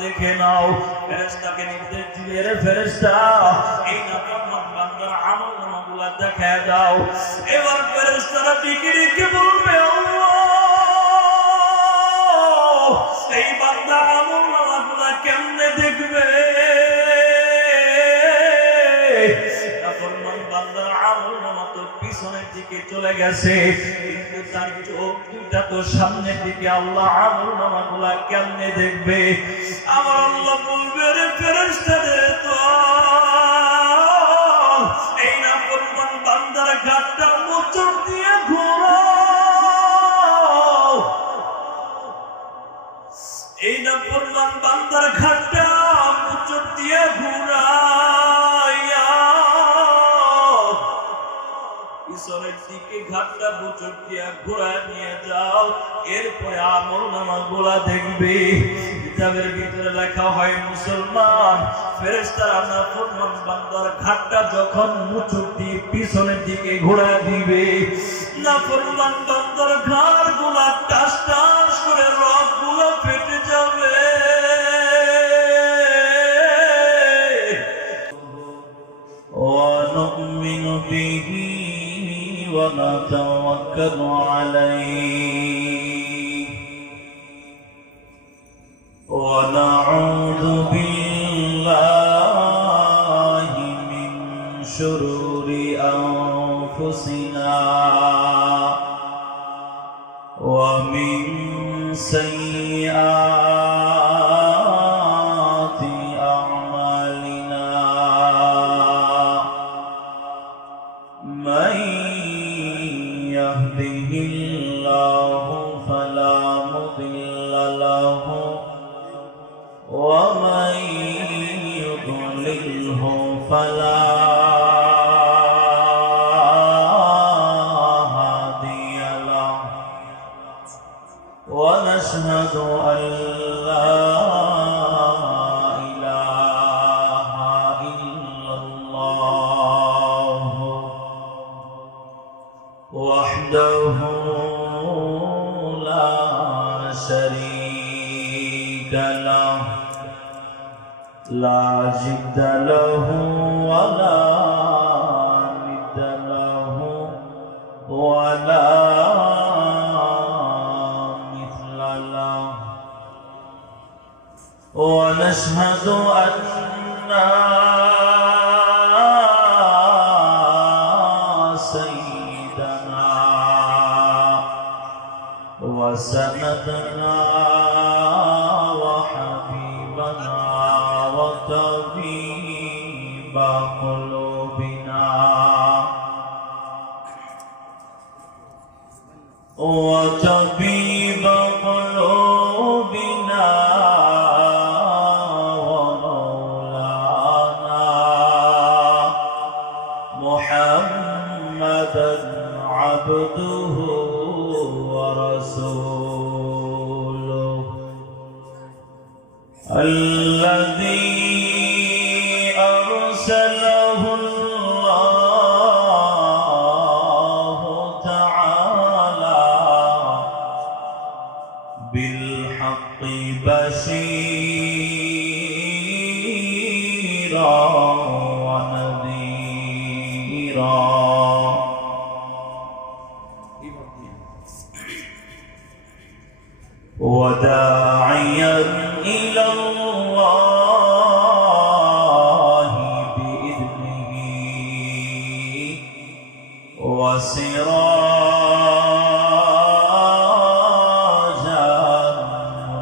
দেখে নাও। ফেরেশতাকে নির্দেশ দিবে, রে ফেরেশতা এই নাফরমান বান্দার আমলনামাগুলো দেখায় দাও। এবার ফেরেশতারা জিকিরকে বলবে, আল্লাহ এই বান্দার আমলনামাগুলো কেমনে দেখবে? নাফরমান বান্দার আমলনামা তো পিছনের দিকে চলে গেছে, কিন্তু তার চোখ দুইটা তো সামনের দিকে। আল্লাহ আমলনামাগুলো কেমনে দেখবে? আমার আল্লাহ বলবে, রে ফেরেশতাদের তো এই নাফরমান বান্দার ঘাটটা মোচড় দিয়ে ঘোরাও। এই নাফরমান বান্দার ঘাটটা মোচড় দিয়ে ঘোরাইয়া পিছনের দিকে ঘাটটা মোচড় দিয়ে ঘোরায় নিয়ে যাও। এরপরে আমলনামাগুলো দেখবে। কিতাবের ভিতরে লেখা হয়, মুসলমান ফেরেশতারা নাফরমান বান্দার ঘাটটা যখন মোচড় দিয়ে পিছনের দিকে ঘোরায় দিবে, নাফরমান বান্দার ঘাড়গুলা টাস টাস করে রগগুলো ফেটে যাবে। وَنُؤْمِنُ بِهِ وَنَتَوَكَّلُ عَلَيْهِ وَنَعُوذُ بِاللَّهِ مِنْ شُرُورِ أَنفُسِنَا وَمِنْ سَيِّئَاتِ أَعْمَالِنَا مَنْ يَهْدِهِ اللَّهُ فَلَا مُضِلَّ لَهُ وَمَنْ يُضْلِلْهُ فَلَا هَادِيَ لَهُ وَنَشْهَدُ أَنْ لَا إِلَهَ إِلَّا اللَّهُ وحده لا شريك له لا جد له ولا ند له ولا مثل له ونشهد أن سيدنا وسندنا وحبيبنا وطبيب قلوبنا وطبيب قلوبنا ومولانا محمدا عبده ورسوله الذي أرسله الله تعالى بالحق بشيرا ونذيرا وداعيا إلى الله بإذنه وسراجا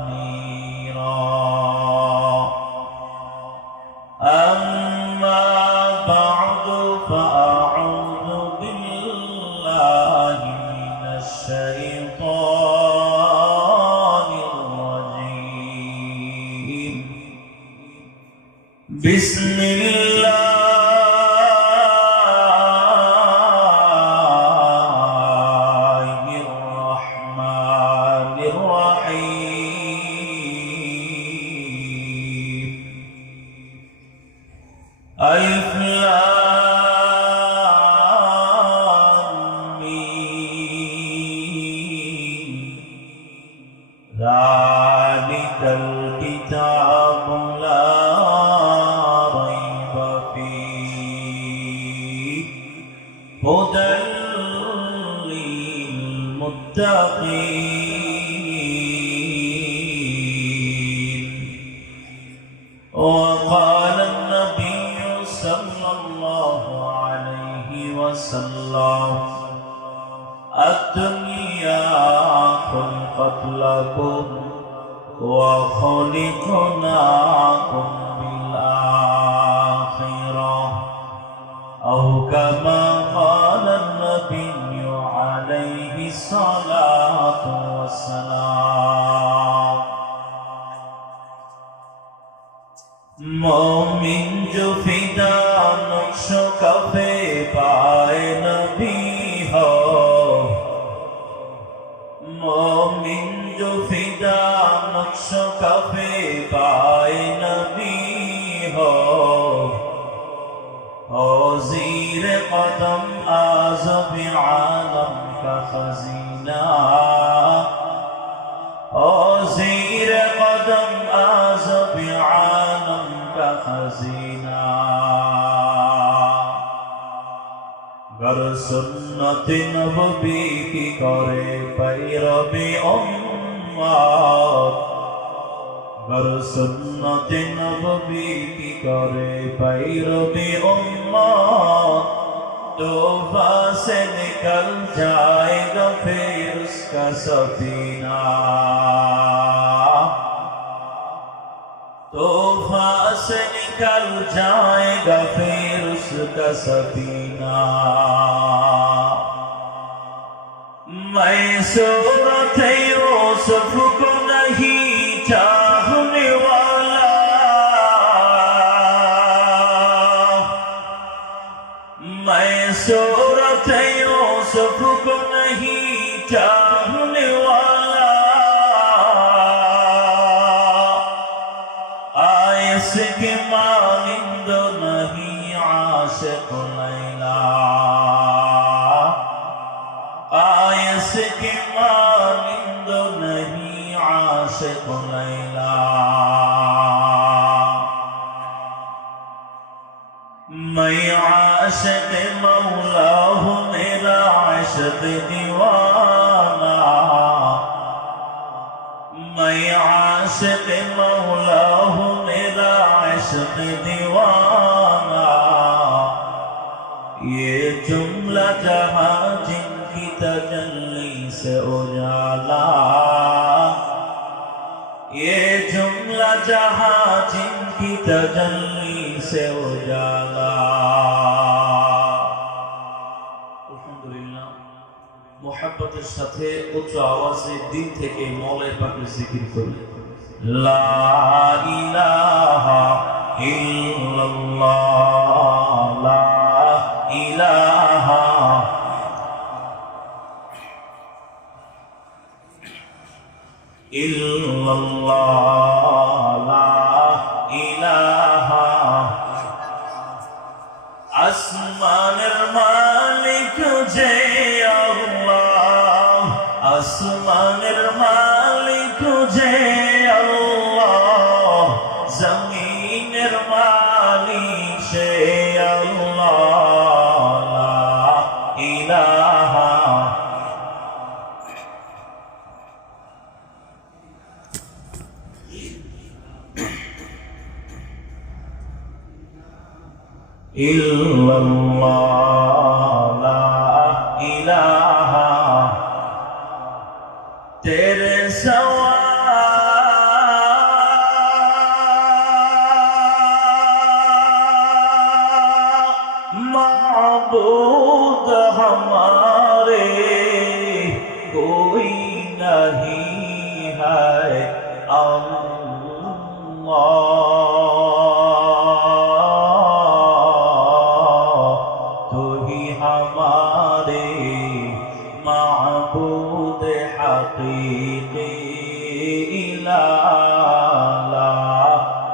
منيرا. أما بعد فأعوذ بالله من الشيطان الرجيم. بسم الله الرحمن الرحيم. ألف لام ميم. ذلك الكتاب لكم وخلقناكم بالآخرة أو كما قال النبي عليه الصلاة والسلام مومن جو فدا نقش کفے پائے نبی ہو مومن جو فدا نقش کفے پائے نبی ہو زیر قدم آزب عالم کا خزینہ زیر قدم آزب عالم کا خزینہ گر سنت نبوی کی کرے پیروی امت گر سنت نبوی کی کرے پیروی امت طوفہ سے نکل جائے گا پھر اس کا سفینہ طوفہ سے نکل جائے گا پھر اس کا سفینہ میں صورت یوسف کو نہیں چاہنے والا میں صورت یوسف کو نہیں چاہنے والا آئس کے مانند نہیں عاشق لیلا آئس کے مانند نہیں عاشق لیلا میں عاشق مولا ہوں میرا عشق دیوانہ میں عاشق مولا ہوں میرا عشق دیوانہ یہ جملہ جہاں جن کی تجلی سے اجالا یہ جملہ جہاں جن کی تجلی سے اجالا আলহামদুলিল্লাহ মুহাব্বতের সাথে উচ্চ আওয়াজে দিল থেকে মওলা পাকের জিকির করি লা ইলাহা ইল্লাল্লাহ লা ইলাহা ইল্লাল্লাহ লা ইলাহা আসমানের মালিক যে আল্লাহ আসমানের মালিক যে আল্লাহ জমিনের মালিক সে আল্লাহ লা ইলাহা illallah la ilaha tere sawa ma'bud hamare koi nahi hai Allah معبود حقیقی الہ لا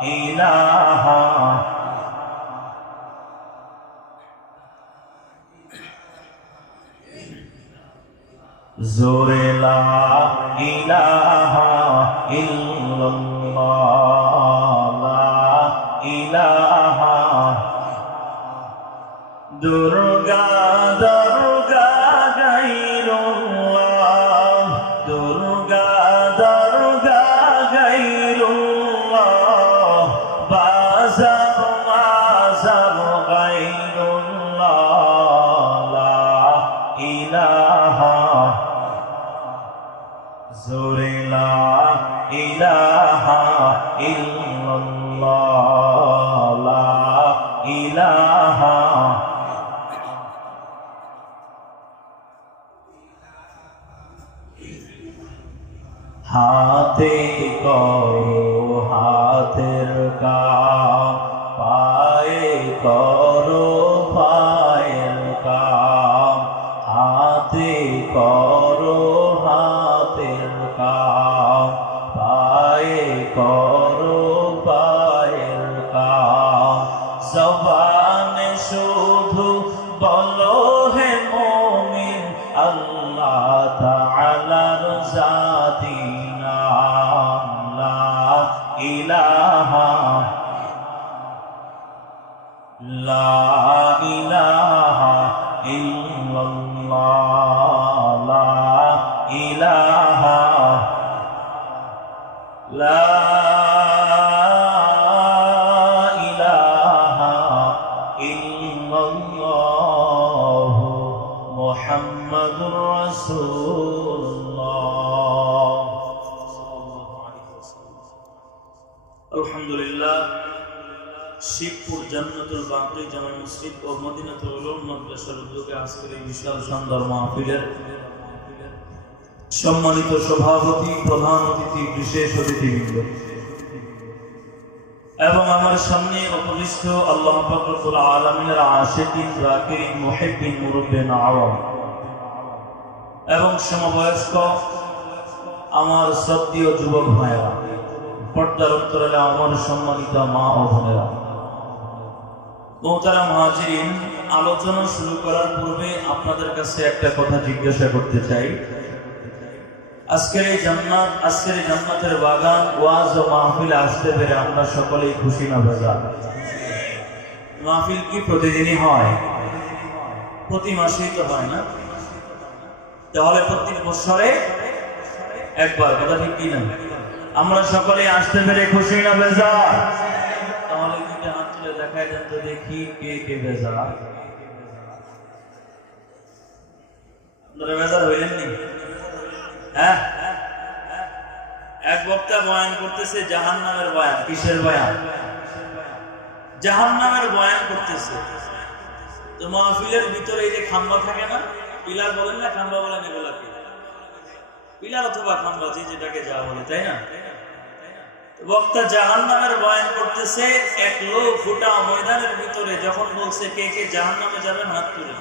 الہ زور لا الہ الا اللہ لا الہ درگا درگا غیراللہ درگا درگا غیراللہ بازار مازار غیراللہ لا الہ زور لا ইলাহা ইল্লাল্লাহ লা ইলাহা হাতে করো হাতের কাম পায়ে করো পায়ের কাম হাতে করো হাতের কাম পায়ে করো পায়ের কাম জবানে শুধু বলো হে মুমিন আল্লাহ তাআলার জাতি নাম লা ইলাহা লা ইলাহা ইল্লাল্লাহ লা ইলাহা লা ইলাহা ইল্লাল্লাহ মুহাম্মাদুর রাসূলুল্লাহ। আলহামদুলিল্লাহ, শিবপুর জান্নাতুল বাকি জামে মসজিদ ও মদিনাতুল উলুম মাদ্রাসার উদ্যোগে আজকের এই বিশাল সুন্দর মাহফিলের সম্মানিত সভাপতি, প্রধান অতিথি, বিশেষ অতিথিবৃন্দ এবং আমার সামনে উপবিষ্ট আল্লাহ পাক রব্বুল আলামিনের আশিকিন, যাকিরিন, মুহিব্বিন, মুরব্বিন আওয়াম এবং সমবয়স্ক আমার শ্রদ্ধেয় যুবক ভাইয়েরা, পর্দার অন্তরালে আমার সম্মানিত মা ও বোনেরা, মোহতারাম হাজিরিন, আলোচনা শুরু করার পূর্বে আপনাদের কাছে একটা কথা জিজ্ঞাসা করতে চাই। আজকের এই জান্নাতের বাগান ওয়াজ ও মাহফিলে আসতে পেরে আমরা সকলেই খুশি না বেজার? মাহফিল কি প্রতিদিনই হয়? প্রতি মাসেই তো হয় না? তাহলে প্রতি বছরে একবার, কথা ঠিক কি না? আমরা সকলেই আসতে পেরে খুশি না বেজার? তাহলে দুইটা হাত তুলে দেখাই দেন তো দেখি কে কে বেজার। আপনারা বেজার হইলেন নি? হ্যাঁ, এক বক্তা বয়ান করতেছে জাহান্নামের বয়ান। কিসের বয়ান? জাহান্নামের বয়ান করতেছে। তো মাহফিলের ভিতরে এই যে খাম্বা থাকে না, পিলার বলেন না খাম্বা বলেন, এগুলাকে পিলার অথবা খাম্বা, যেটাকে যা বলে, তাই না? বক্তা জাহান্নামের বয়ান করতেছে। এক লোক গোটা ময়দানের ভিতরে যখন বলছে কে কে জাহান্নামে যাবেন হাত তুলে,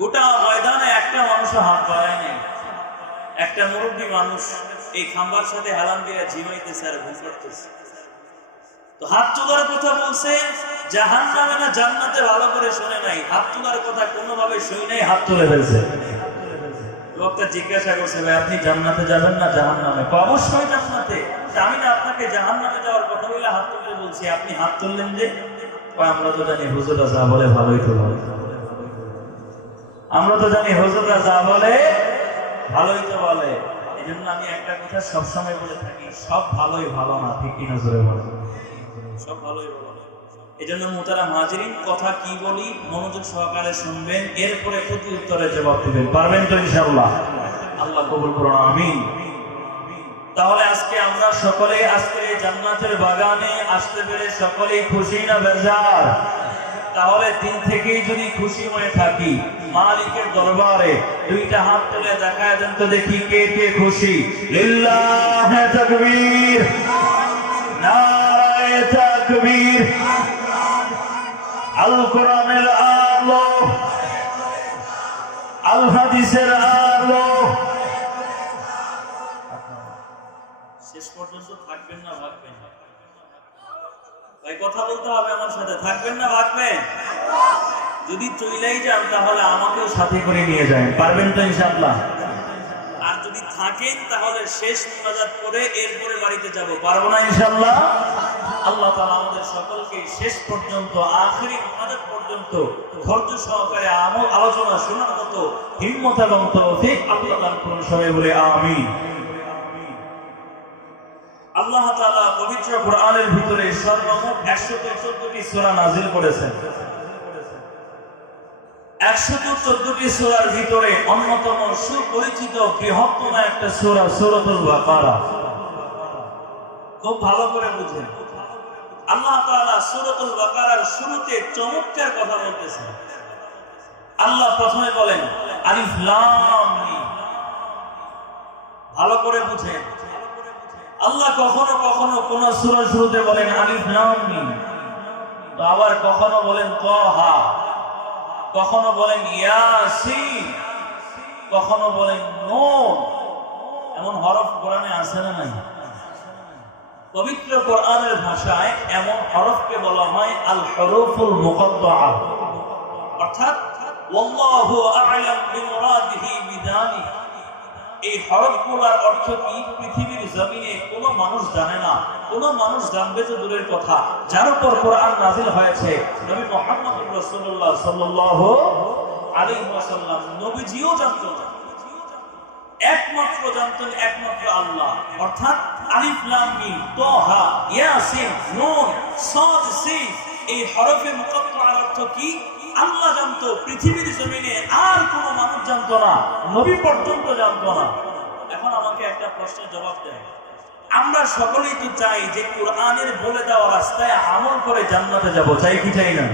গোটা ময়দানে একটা মানুষ হাত বাড়ায় নাই। একটা মুরব্বী মানুষ এই খাম্বার সাথে হেলান দিয়ে ঝিমাইতেছে আর ঘুম করতেছে। তো হাত তোলার কথা বলছে, জাহান্নামে না জান্নাতে ভালো করে শুনে নাই, হাত তোলার কথা কোনোভাবে শুনে নাই, হাত তুলে ফেলছে। লোকটা জিজ্ঞাসা করছে, ভাই আপনি জান্নাতে যাবেন না জাহান্নামে? অবশ্যই জান্নাতে। আমি না আপনাকে জাহান্নামে যাওয়ার কথা বলে হাত তুলতে বলছি, আপনি হাত তুললেন যে? আমরা তো জানি হুজুররা যা বলে ভালোই তো বলে, আমরা তো জানি হুজুররা যা বলে ভালোই তো বলে। এই জন্য আমি একটা কথা সবসময় বলে থাকি, সব ভালোই ভালো না, ঠিক কিনা জোরে বলে? সব ভালোই ভালো না। এই জন্য মোহতারাম হাজিরিন, কথা কি বলি মনোযোগ সহকারে শুনবেন, এরপরে প্রতি উত্তরে জবাব দিবেন। পারবেন তো ইনশাআল্লাহ? আল্লাহ কবুল করুন, আমিন। তাহলে আজকে আমরা সকলে আজকে এই জান্নাতের বাগানে আসতে পেরে সকলেই খুশি না বেজার? তাহলে দিন থেকেই যদি খুশি হয়ে থাকি, মালিকের দরবারে দুইটা হাত তুলে দেখায় দেন তো দেখি কে কে খুশি। লিল্লাহি তাকবীর, নারায়ে তাকবীর। আল কোরআনের আলো, আল হাদিসের আলো। শেষ পর্যন্ত থাকবেন না ভাগবেন? ভাই কথা বলতে হবে আমার সাথে, থাকবেন না ভাগবেন? যদি চলেই যান তাহলে আমাকেও সাথে করে নিয়ে যাবেন। পারবেন তো ইনশাআল্লাহ? আর যদি থাকেন তাহলে শেষ মুনাজাত করে এরপরে বাড়িতে যাব, পারবো না ইনশাআল্লাহ? আল্লাহ তাআলা আমাদের সকলকে শেষ পর্যন্ত, আখিরি মুনাজাত পর্যন্ত ধৈর্য সহকারে আলোচনা শোনার মতো হিম্মত এবং তৌফিক আল্লাহ দান করুন। সবাই বলে আমিন। আল্লাহ তাআলা পবিত্র কোরআনের ভিতরে সর্বমোট 114টি সূরা নাযিল করেছেন। 114টি সূরার ভিতরে অন্যতম সুপরিচিত বৃহত্তম একটা সূরা সূরাতুল বাকারা। খুব ভালো করে বুঝেন। আল্লাহ তাআলা সূরাতুল বাকারার শুরুতে চমৎকার কথা বলতেছেন। আল্লাহ প্রথমে বলেন আলিফ লাম মিম। ভালো করে বুঝেন, আল্লাহ কখনো কখনো কোন সূরার শুরুতে বলেন আলিফ লাম মিম, তো আবার কখনো বলেন তাহা, কখনো বলেন ইয়াসিন, কখনো বলেন নূন। এমন হরফ কোরআনে আছে না নাই? পবিত্র কোরআনের ভাষায় এমন হরফকে বলা হয় আল হুরুফুল মুকাত্তাআ, অর্থাৎ ওয়াল্লাহু আ'লাম বিমুরাদিহি বিযালিক। এই হরফগুলোর অর্থ কি পৃথিবীর জমিনে কোনো মানুষ জানে না, কোনো মানুষ জানবে তো দূরের কথা। যার উপর কোরআন নাযিল হয়েছে নবী মুহাম্মদ রাসূলুল্লাহ সাল্লাল্লাহু আলাইহি ওয়াসাল্লাম, নবীজিও জানতো না, একমাত্র জানতেন একমাত্র আল্লাহ। অর্থাৎ আলিফ লাম মিম তাহা ইয়াসিন নুন সাদ সিন, এই হরফে মুকাত্তাআর অর্থ কি আল্লাহ জানতো, পৃথিবীর জমিনে আর কোনো মানুষ জানতো না, নবী পর্যন্ত জানতো না। এখন আমাকে একটা প্রশ্নের জবাব দেন, আমরা সকলেই তো চাই যে কোরআনের বলে দেওয়া রাস্তায় আমল করে জান্নাতে যাব, চাই কি চাই না?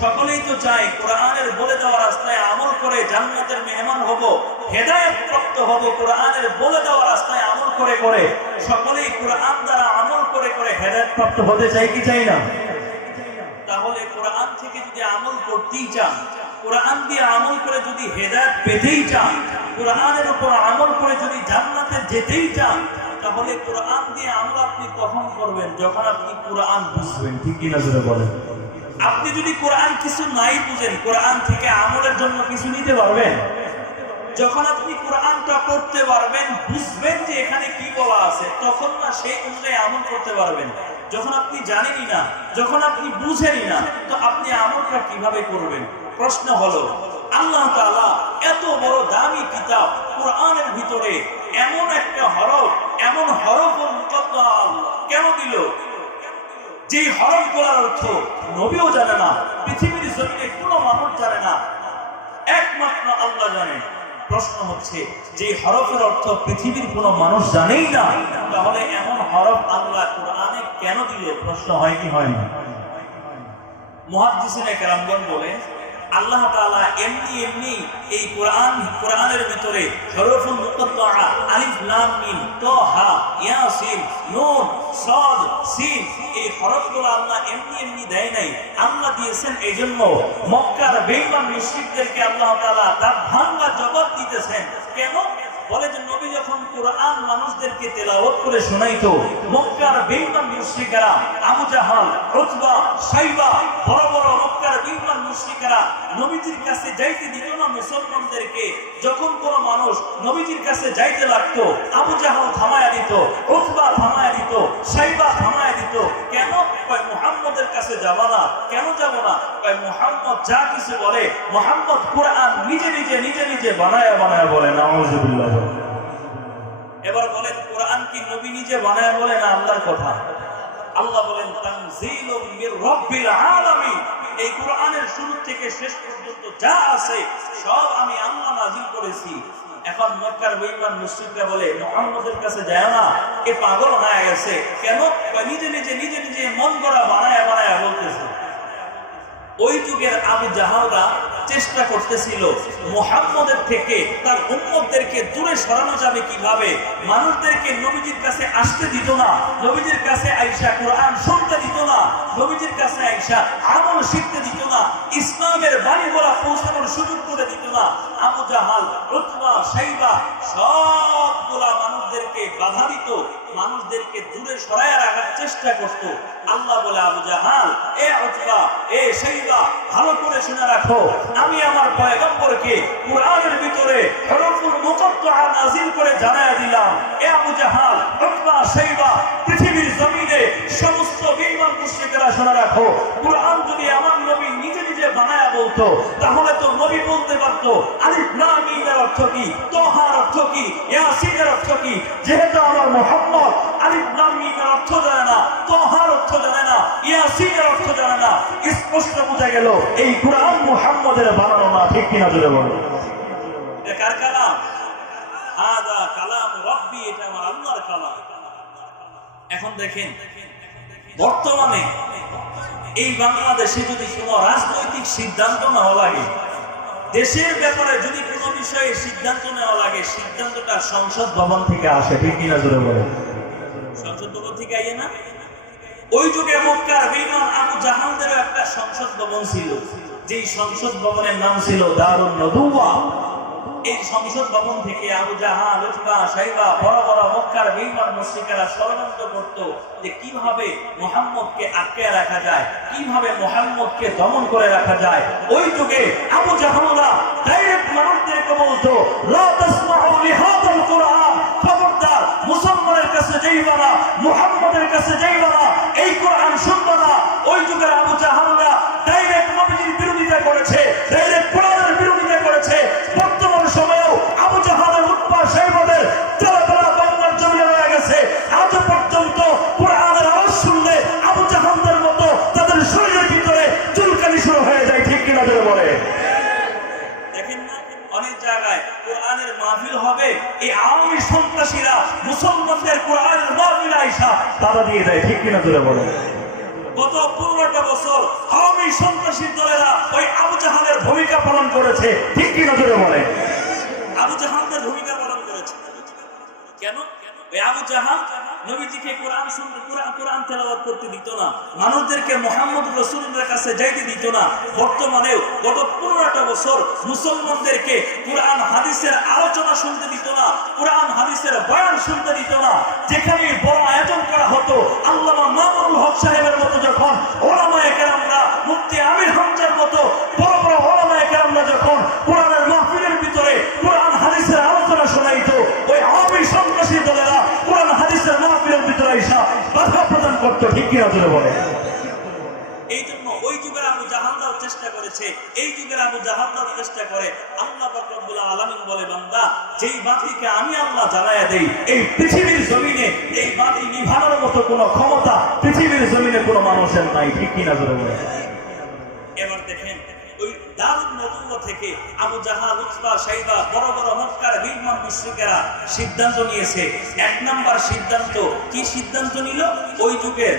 সকলেই তো চাই কোরআনের বলে দেওয়া রাস্তায় আমল করে জান্নাতের মেহমান হব, হেদায়েত প্রাপ্ত হব। কোরআনের বলে দেওয়া রাস্তায় আমল করে করে সকলেই কোরআন দ্বারা আমল করে করে হেদায়েত প্রাপ্ত হতে চাই কি চাই না? তাহলে কোরআন থেকে যদি আমল করতেই চান, কোরআন দিয়ে আমল করে যদি হেদায়েত পেতেই চান, কোরআনের উপর আমল করে যদি জান্নাতে যেতেই চান, তাহলে কোরআন দিয়ে আমল আপনি কখন করবেন? যখন আপনি কোরআন বুঝবেন, ঠিক কি না জোরে বলেন? আপনি যদি কোরআন কিছু নাই বুঝেন, কোরআন থেকে আমলের জন্য কিছু নিতে পারবেন? যখন আপনি কোরআনটা পড়তে পারবেন, বুঝবেন যে এখানে কি বলা আছে, তখন না সেই অনুযায়ী আমল করতে পারবেন। যখন আপনি জানেনই না, যখন আপনি বুঝেনই না, তো আপনি আমলটা কিভাবে করবেন? প্রশ্ন হলো, আল্লাহ তাআলা এত বড় দামি কিতাব কোরআনের ভিতরে এমন একটা হরফ, এমন হরফুল মুকাত্তাআ কেন দিল? যে হরফগুলোর অর্থ নবীও জানে না, পৃথিবীর জমিনে কোনো মানুষ জানে না, একমাত্র আল্লাহ জানে। প্রশ্ন হচ্ছে, যে হরফের অর্থ পৃথিবীর কোনো মানুষ জানেই না, তাহলে এমন হরফ আল্লাহ কোরআনে কেন দিল? প্রশ্ন হয় কি হয় না? মুহাদ্দিসিনে কেরামগণ বলেন, আল্লাহ তাআলা এমনি এমনি এই কোরআনের ভিতরে হরফুল মুকাত্তাআ আলিফ লাম মিম তাহা ইয়াসিন নুন সাদ সিন, এই হরফগুলো আল্লাহ এমনি এমনি দেয় নাই, আল্লাহ দিয়েছেন এইজন্য মক্কার বেঈমান মুশরিকদেরকে আল্লাহ তাআলা তার ভাঙা জবাব দিতেছেন। কেন? বলে যে নবী যখন কোরআন মানুষদেরকে তেলাওয়াত করে শোনাইতো, মক্কার বেঈমান মুশরিকরা আবু জাহাল, উতবা, শাইবা, বড় বড় মক্কার বেঈমান মুশরিকরা নবীজির কাছে যাইতে দিত না মুসলমানদেরকে। যখন কোন মানুষ নবীজির কাছে যাইতে লাগতো, আবু জাহাল থামায়া দিত, উতবা থামায়া দিত, শাইবা থামায়া দিত। কেন? কয় মুহাম্মদের কাছে যাব না। কেন যাব না? কয় মুহাম্মদ যা কিছু বলে, মুহাম্মদ কোরআন নিজে নিজে নিজে নিজে বানায়া বানায়া বলে। নাউযুবিল্লাহ। এবার বলেন, কোরআন কি নবী নিজে বানায়া বলে না আল্লাহর কথা? আল্লাহ বলেন তানজিলুম মির রাব্বিল আলামিন, এই কোরআনের শুরু থেকে শেষ পর্যন্ত যা আছে সব আমি আল্লাহ নাযিল করেছি। এখন মক্কার বেঈমান মুশরিকরা বলে মুহাম্মদের কাছে যায় না, এ পাগল হয়ে গেছে। কেন? নিজে নিজে নিজে নিজে মন গড়া বানায়া বানায়া বলতেছে। ওই যুগের আবু জাহালরা চেষ্টা করতেছিল মুহাম্মদের থেকে তার উম্মতদেরকে দূরে সরানো যাবে কিভাবে। মানুষদেরকে নবীজির কাছে আসতে দিত না, নবীজির কাছে আয়েশা কোরআন শুনতে দিত না, নবীজির কাছে আয়েশা আমল শিখতে দিত না, ইসলামের বাণী বলা পৌঁছানোর সুযোগ করে দিত না। আবু জাহাল, উতবা, শাইবা সবগুলা মানুষদেরকে বাধা দিত, মানুষদেরকে দূরে সরায় রাখার চেষ্টা করত। আল্লাহ বলে, আবু জাহাল, এ উতবা, এ শাইবা, ভালো করে শুনে রাখো, আমি আমার পয়গম্বরকে কোরআনের ভিতরে হরফুল মুকাত্তাআ নাযিল করে জানায়া দিলাম। এ আবু জাহাল, উতবা, শাইবা, পৃথিবীর জমিনে সমস্ত বেঈমান মুশরিকরা শুনে রাখো, কোরআন যদি আমার নবী নিজে নিজে বানায়া বলতো, তাহলে তো নবী বলতে পারতো আলিফ লাম মিমের অর্থ কি, তাহার অর্থ কি, ইয়াসিনের অর্থ কি। যেহেতু আমার মুহাম্মদ আলিফ লাম মিমের অর্থ জানে না, তাহার অর্থ জানে না, ইয়াসিনের অর্থ জানে না, স্পষ্ট বোঝা গেল এই কোরআন মুহাম্মদের বানানো না। ঠিক কিনা জোরে বলো? এটা কার কালাম? হাদা কালাম রাব্বি, এটা আমার আল্লাহর কালাম। এখন দেখেন বর্তমানে এই বাংলাদেশে যদি কোনো রাজনৈতিক সিদ্ধান্ত নেওয়া লাগে, দেশের ব্যাপারে যদি কোনো বিষয়ে সিদ্ধান্ত নেওয়া লাগে, সিদ্ধান্তটা সংসদ ভবন থেকে আসে, ঠিক কিনা জোরে বলে? সংসদ ভবন থেকে আইয়ে না? ওই যুগে মক্কার বেঈমান আবু জাহালদেরও একটা সংসদ ভবন ছিল, যেই সংসদ ভবনের নাম ছিল দারুন নদুওয়া। এই সংসদ ভবন থেকে আবু জাহাল, উতবা, শাইবা বড় বড় মক্কার বেঈমান মুশরিকেরা ষড়যন্ত্র করত যে কিভাবে মুহাম্মদকে আটকায় রাখা যায়, কিভাবে মুহাম্মদকে দমন করে রাখা যায়। ওই যুগে আবু জাহালরা ডাইরেক্ট মানুষদেরকে বলতো, লা তাসমাউ লিহাদাল কুরআন, খবরদার মুসলমানের কাছে যাইবা না, মুহাম্মদের কাছে যাইবা না, এই কোরআন শুনবা না। ওই যুগের আবু জাহালরা ডাইরেক্ট নবীর বিরোধিতা করেছে, ডাইরেক্ট কোরআনের বিরোধিতা করেছে। বর্তমান সময়েও আবু জাহালের, উতবা, শাইবাদের তারা বাংলার জমিনে রয়ে গেছে। আজ পর্যন্ত কোরআনের আওয়াজ শুনলে আবু জাহালদের মতো তাদের শরীরের ভিতরে চুলকানি শুরু হয়ে যায়, ঠিক কিনা জোরে বলে? দেখেন না, অনেক জায়গায় কোরআনের মাহফিল হবে, এই আওয়ামী সন্ত্রাসীরা মুসলমানদের কোরআনের মাহফিল আইসা তারা দিয়ে দেয়, ঠিক কিনা জোরে বলে? গত 15টা বছর আওয়ামী সন্ত্রাসী দলেরা ওই আবু জাহালের ভূমিকা পালন করেছে, ঠিক কিনা জোরে বলে? আবু জাহালদের ভূমিকা পালন করেছে। কেন? ওই আবু জাহাল নবীজিকে কোরআন তেলাওয়াত করতে দিত না, মানুষদেরকে মুহাম্মদ রাসূলের কাছে যাইতে দিত না। বর্তমানেও গত 15টা বছর মুসলমানদেরকে কোরআন হাদিসের আলোচনা শুনতে দিত না, কোরআন হাদিসের বয়ান শুনতে দিত না। যেখানে বড় আয়োজন করা হতো, আল্লামা মামুনুল হক সাহেবের মতো যখন ওলামায়ে কেরামরা, মুফতি আমির হামজার মতো বড় বড় ওলামায়ে কেরামরা যখন কোরআনের মাহফিলের ভিতরে কোরআন হাদিসের আলোচনা শোনাইতো, ওই আওয়ামী সন্ত্রাসী দলেরা কোরআন হাদিসের মাহফিলের ভিতরে এসে বাধা প্রদান করতো, ঠিক কিনা জোরে বলে? এই জন্য ওই যুগের আবু জাহালরাও চেষ্টা করেছে, এই যুগের আবু জাহালরাও চেষ্টা করে। আল্লাহ পাক রব্বুল আলামিন বলে, বান্দা, যেই বাতিকে আমি আল্লাহ জ্বালায়া দেই, এই পৃথিবীর জমিনে এই বাতি নিভানোর মতো কোনো ক্ষমতা পৃথিবীর জমিনে কোনো মানুষের নাই, ঠিক কিনা জোরে বলে? এবার দেখেন, ওই দারুন নবুওয়া থেকে আবু জাহাল, উতবা, শাইবা বড় বড় মক্কার বেঈমান মুশরিকেরা সিদ্ধান্ত নিয়েছে। 1 নাম্বার সিদ্ধান্ত কি সিদ্ধান্ত নিল? ওই যুগের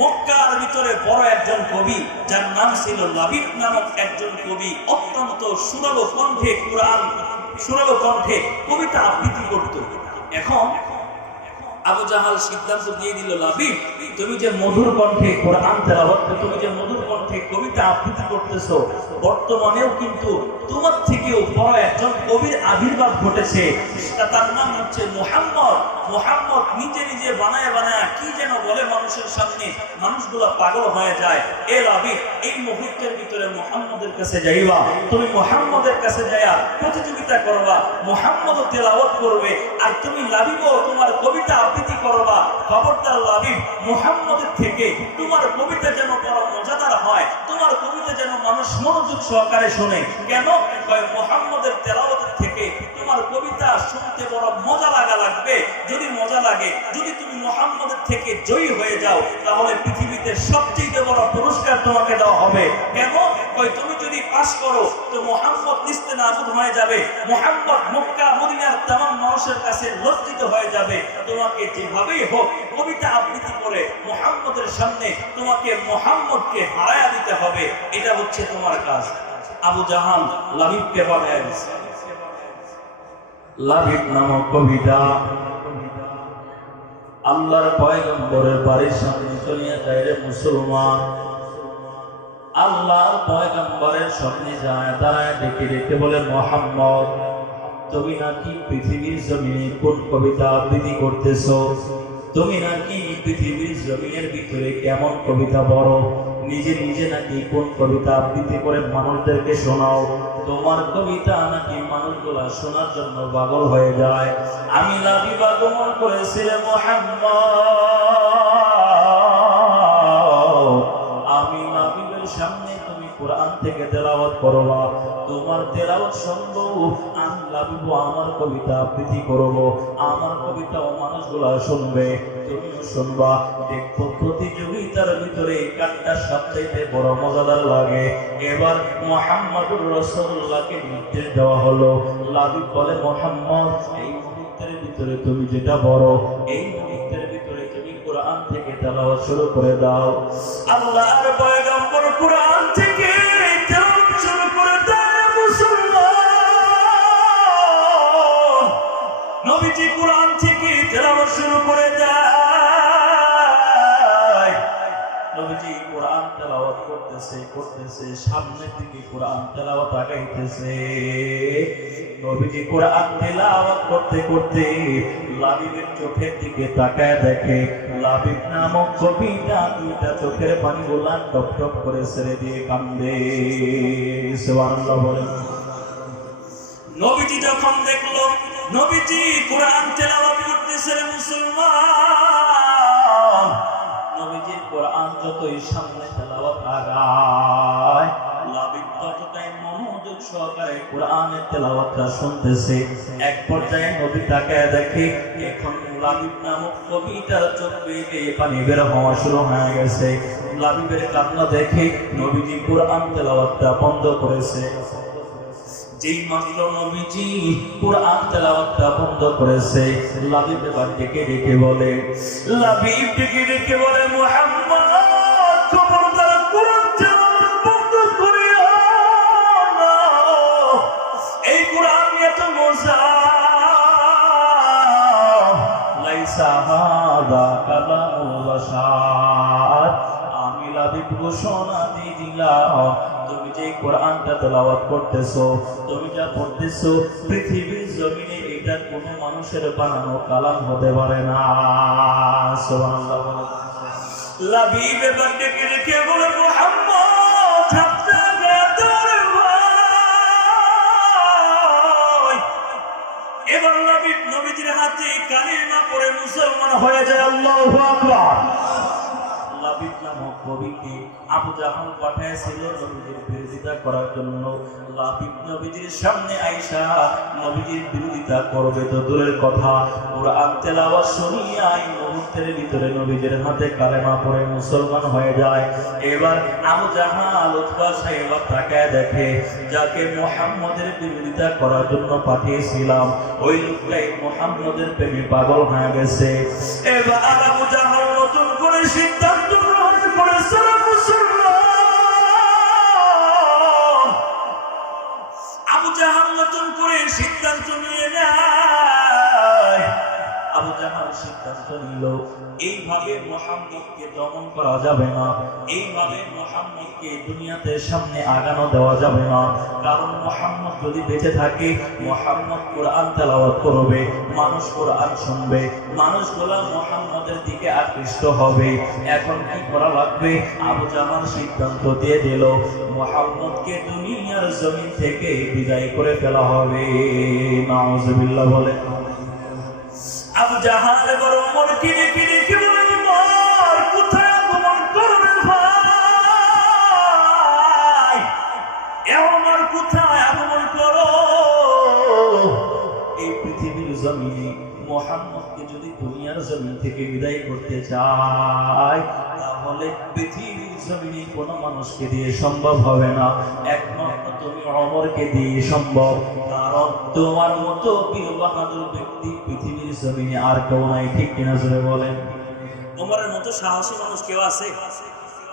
মক্কার ভিতরে বড় একজন কবি, যার নাম ছিল লাবিব নামক একজন কবি, অত্যন্ত সুরালো কণ্ঠে সুরালো কণ্ঠে কবিতা আবৃত্তি করত। এখন আবু জাহাল সিদ্ধান্ত দিয়ে দিল, লাবিব, তুমি যে মধুর কণ্ঠে কোরআন তেলাওয়াত, তুমি যে মধুর কণ্ঠে কবিতা আবৃত্তি করতেছো, বর্তমানেও কিন্তু তোমার থেকেও বড় একজন কবির আবির্ভাব ঘটেছে, তার নাম হচ্ছে মুহাম্মদ। মুহাম্মদ নিজে নিজে বানায় বানায় কি যেন বলে মানুষের সামনে, মানুষগুলো পাগল হয়ে যায়। এ লাবিব, এই মুহূর্তের ভিতরে মুহাম্মদের কাছে যাইবা, তুমি মুহাম্মদের কাছে যাইয়া প্রতিযোগিতা করবা, মুহাম্মদও তেলাওয়াত করবে, আর তুমি লাবিবও তোমার কবিতা আবৃত্তি করবা। খবরদার লাবিব, মুহাম্মদের থেকে তোমার কবিতা যেন বড় মজাদার হয়, তোমার কবিতা যেন মানুষ মনোযোগ সহকারে শুনে। কেন? মুহাম্মদের তেলাওয়াতের থেকে তোমার কবিতা শুনতে বড় মজা লাগবে। যদি মজা লাগে, যদি তুমি মুহাম্মদের থেকে জয়ী হয়ে যাও, তাহলে পৃথিবীতে সবচেয়ে বড় পুরস্কার তোমাকে দেওয়া হবে। কেন? তুমি যদি পাস করো তো মুহাম্মদ নিস্তেনাবুদ হয়ে যাবে, মুহাম্মদ মক্কা মদিনার तमाम মানুষের কাছে লজ্জিত হয়ে যাবে। তোমাকে যেভাবেই হোক কবিতা আবৃত্তি করে মুহাম্মদের সামনে তোমাকে মুহাম্মদকে হারায়া দিতে হবে, এটা হচ্ছে তোমার কাজ। আবু জাহাল লাবিবকে বানায় দিয়েছে। লাবিব নামক কবিতা আল্লাহর পয়গম্বরের বাড়ির সামনে চলিয়া যায় রে মুসলমান। আল্লাহর পয়গম্বরের সামনে যায়, দাঁড়ায় ডেকে ডেকে বলে, মুহাম্মদ, তুমি নাকি পৃথিবীর জমিনে কোন কবিতা আবৃত্তি করতেছো? তুমি নাকি পৃথিবীর জমিনের ভিতরে কেমন কবিতা বড়, নিজে নিজে নাকি কোন কবিতা আবৃত্তি করে মানুষদেরকে শোনাও? তোমার কবিতা নাকি মানুষগুলা শোনার জন্য পাগল হয়ে যায়। আমি লাবিব আগমন করেছি রে মুহাম্মদ, আমি লাবিবের সামনে তুমি কোরআন থেকে তেলাওয়াত করবা, তোমার তেলাওয়াত শুনবো, আমি লাবিব আমার কবিতা আবৃত্তি করব, আমার কবিতাও মানুষগুলা শুনবে, তুমিও শুনবা। দেখো প্রতিযোগিতার ভিতরে কানটা সবচাইতে বড় মজাদার লাগে। এবার মুহাম্মদুর রাসূলুল্লাহকে নির্দেশ দেওয়া হলো। লাবিব বলে, মুহাম্মদ, এই মুহূর্তের ভিতরে তুমি যেটা বড়, এই মুহূর্তের ভিতরে তুমি তেলাওয়াত শুরু করে দাও। আল্লাহর পয়গম্বর কুরআন থেকে তেলাওয়াত শুরু করে দেয় মুসলমান। নবীজি কুরআন থেকে তেলাওয়াত শুরু করে দেয়। নবীজি কোরআন তেলাওয়াত করতেছে সামনের দিকে কোরআন তেলাওয়াত আগাইতেছে। নবীজি কোরআন তেলাওয়াত করতে লাবিবের চোখের দিকে তাকায় দেখে লাবিব নামক কবিটা দুইটা চোখের পানিগুলা টপ টপ করে ছেড়ে দিয়ে কান্দে। সুবহানাল্লাহ বলেন। নবীজি যখন দেখলো নবীজি কোরআন তেলাওয়াত করতেছে মুসলমান, নবীজির কোরআন যতই সামনে তেলাওয়াত আগায় লাবিব ততটাই মনোযোগ সহকারে কোরআনের তেলাওয়াতটা শুনতেছে। এক পর্যায়ে নবী তাকায় দেখে এখন লাবিব নামক কবিটার চোখ বেয়ে পানি বের হওয়া শুরু হয়ে গেছে। লাবিবের কান্না দেখে নবীজি কোরআন তেলাওয়াতটা বন্ধ করেছে। যেই মাত্র নবীজি কোরআন তেলাওয়াতটা বন্ধ করেছে লাবিব এবার ডেকে বলে মুহাম্মদ খবরদার কোরআন তেলাওয়াত বন্ধ করিও না। এই কোরআন এত মজা, লাইসা হাদা কালামুল বাশার। আমি লাবিব ঘোষণা দিয়ে দিলাম তুমি যে কোরআনটা তেলাওয়াত করতেছো, তুমি যা পড়তেছো পৃথিবীর জমিনে এটা কোনো মানুষের বানানো কালাম হতে পারে না। সুবহানাল্লাহ। লাবিব এবার ডেকে বলে মুহাম্মদ এবার লাবিব নবীজির হাতে কালিমা পড়ে মুসলমান হয়ে যায়। আল্লাহু আকবার। লাবিব নামক কবিকে আবু জাহল পাঠিয়েছিল নবীজির বিরোধিতা করার জন্য। লাবিব নবীজির সামনে আয়েশা নবীজির বিরোধিতা করবে তো দূরের কথা, কোরআন তেলাওয়াত শুনিয়ে এই মুহূর্তের ভিতরে নবীজির হাতে কালেমা পড়ে মুসলমান হয়ে যায়। এবার আবু জাহল উতবা সাহেব তাকায় দেখে যাকে মুহাম্মদের বিরোধিতা করার জন্য পাঠিয়েছিলাম ওই লোকটাই মুহাম্মদের প্রেমে পাগল হয়ে গেছে। এবার আবু জাহল নতুন করে সিদ্ধান্ত গ্রহণ করেছে মুসলমান। আবু জাহল নতুন করে সিদ্ধান্ত নিয়ে নেয়। আবু জাহল সিদ্ধান্ত নিল এইভাবে মুহাম্মদকে দমন করা যাবে না, এইভাবে মুহাম্মদকে দুনিয়াতে সামনে আগানো দেওয়া যাবে না। কারণ মুহাম্মদ যদি বেঁচে থাকে মুহাম্মদ কোরআন তেলাওয়াত করবে, মানুষ কোরআন শুনবে, মানুষগুলো মুহাম্মদের দিকে আকৃষ্ট হবে। এখন কি করা লাগবে? আবু জাহল সিদ্ধান্ত দিয়ে দিল মুহাম্মদকে দুনিয়ার জমিন থেকে বিদায় করে ফেলা হবে। নাউজুবিল্লাহ বলে। আবু জাহল এবার ওমরকে ডেকে বলে ওমর কোথায় আগমন করবে ভাই? ওমর কোথায় আগমন করো? এই পৃথিবীর জমিনে মুহাম্মদকে যদি দুনিয়ার জমিন থেকে বিদায় করতে চায় তাহলে পৃথিবীর জমিনে কোনো মানুষকে দিয়ে সম্ভব হবে না, একমাত্র তুমি ওমরকে দিয়ে সম্ভব। কারণ তোমার মতো বীর বাহাদুর ব্যক্তি পৃথিবীর জমিনে আর কেউ নাই। ঠিক কিনা জোরে বলেন? ওমরের মতো সাহসী মানুষ কেউ আছে?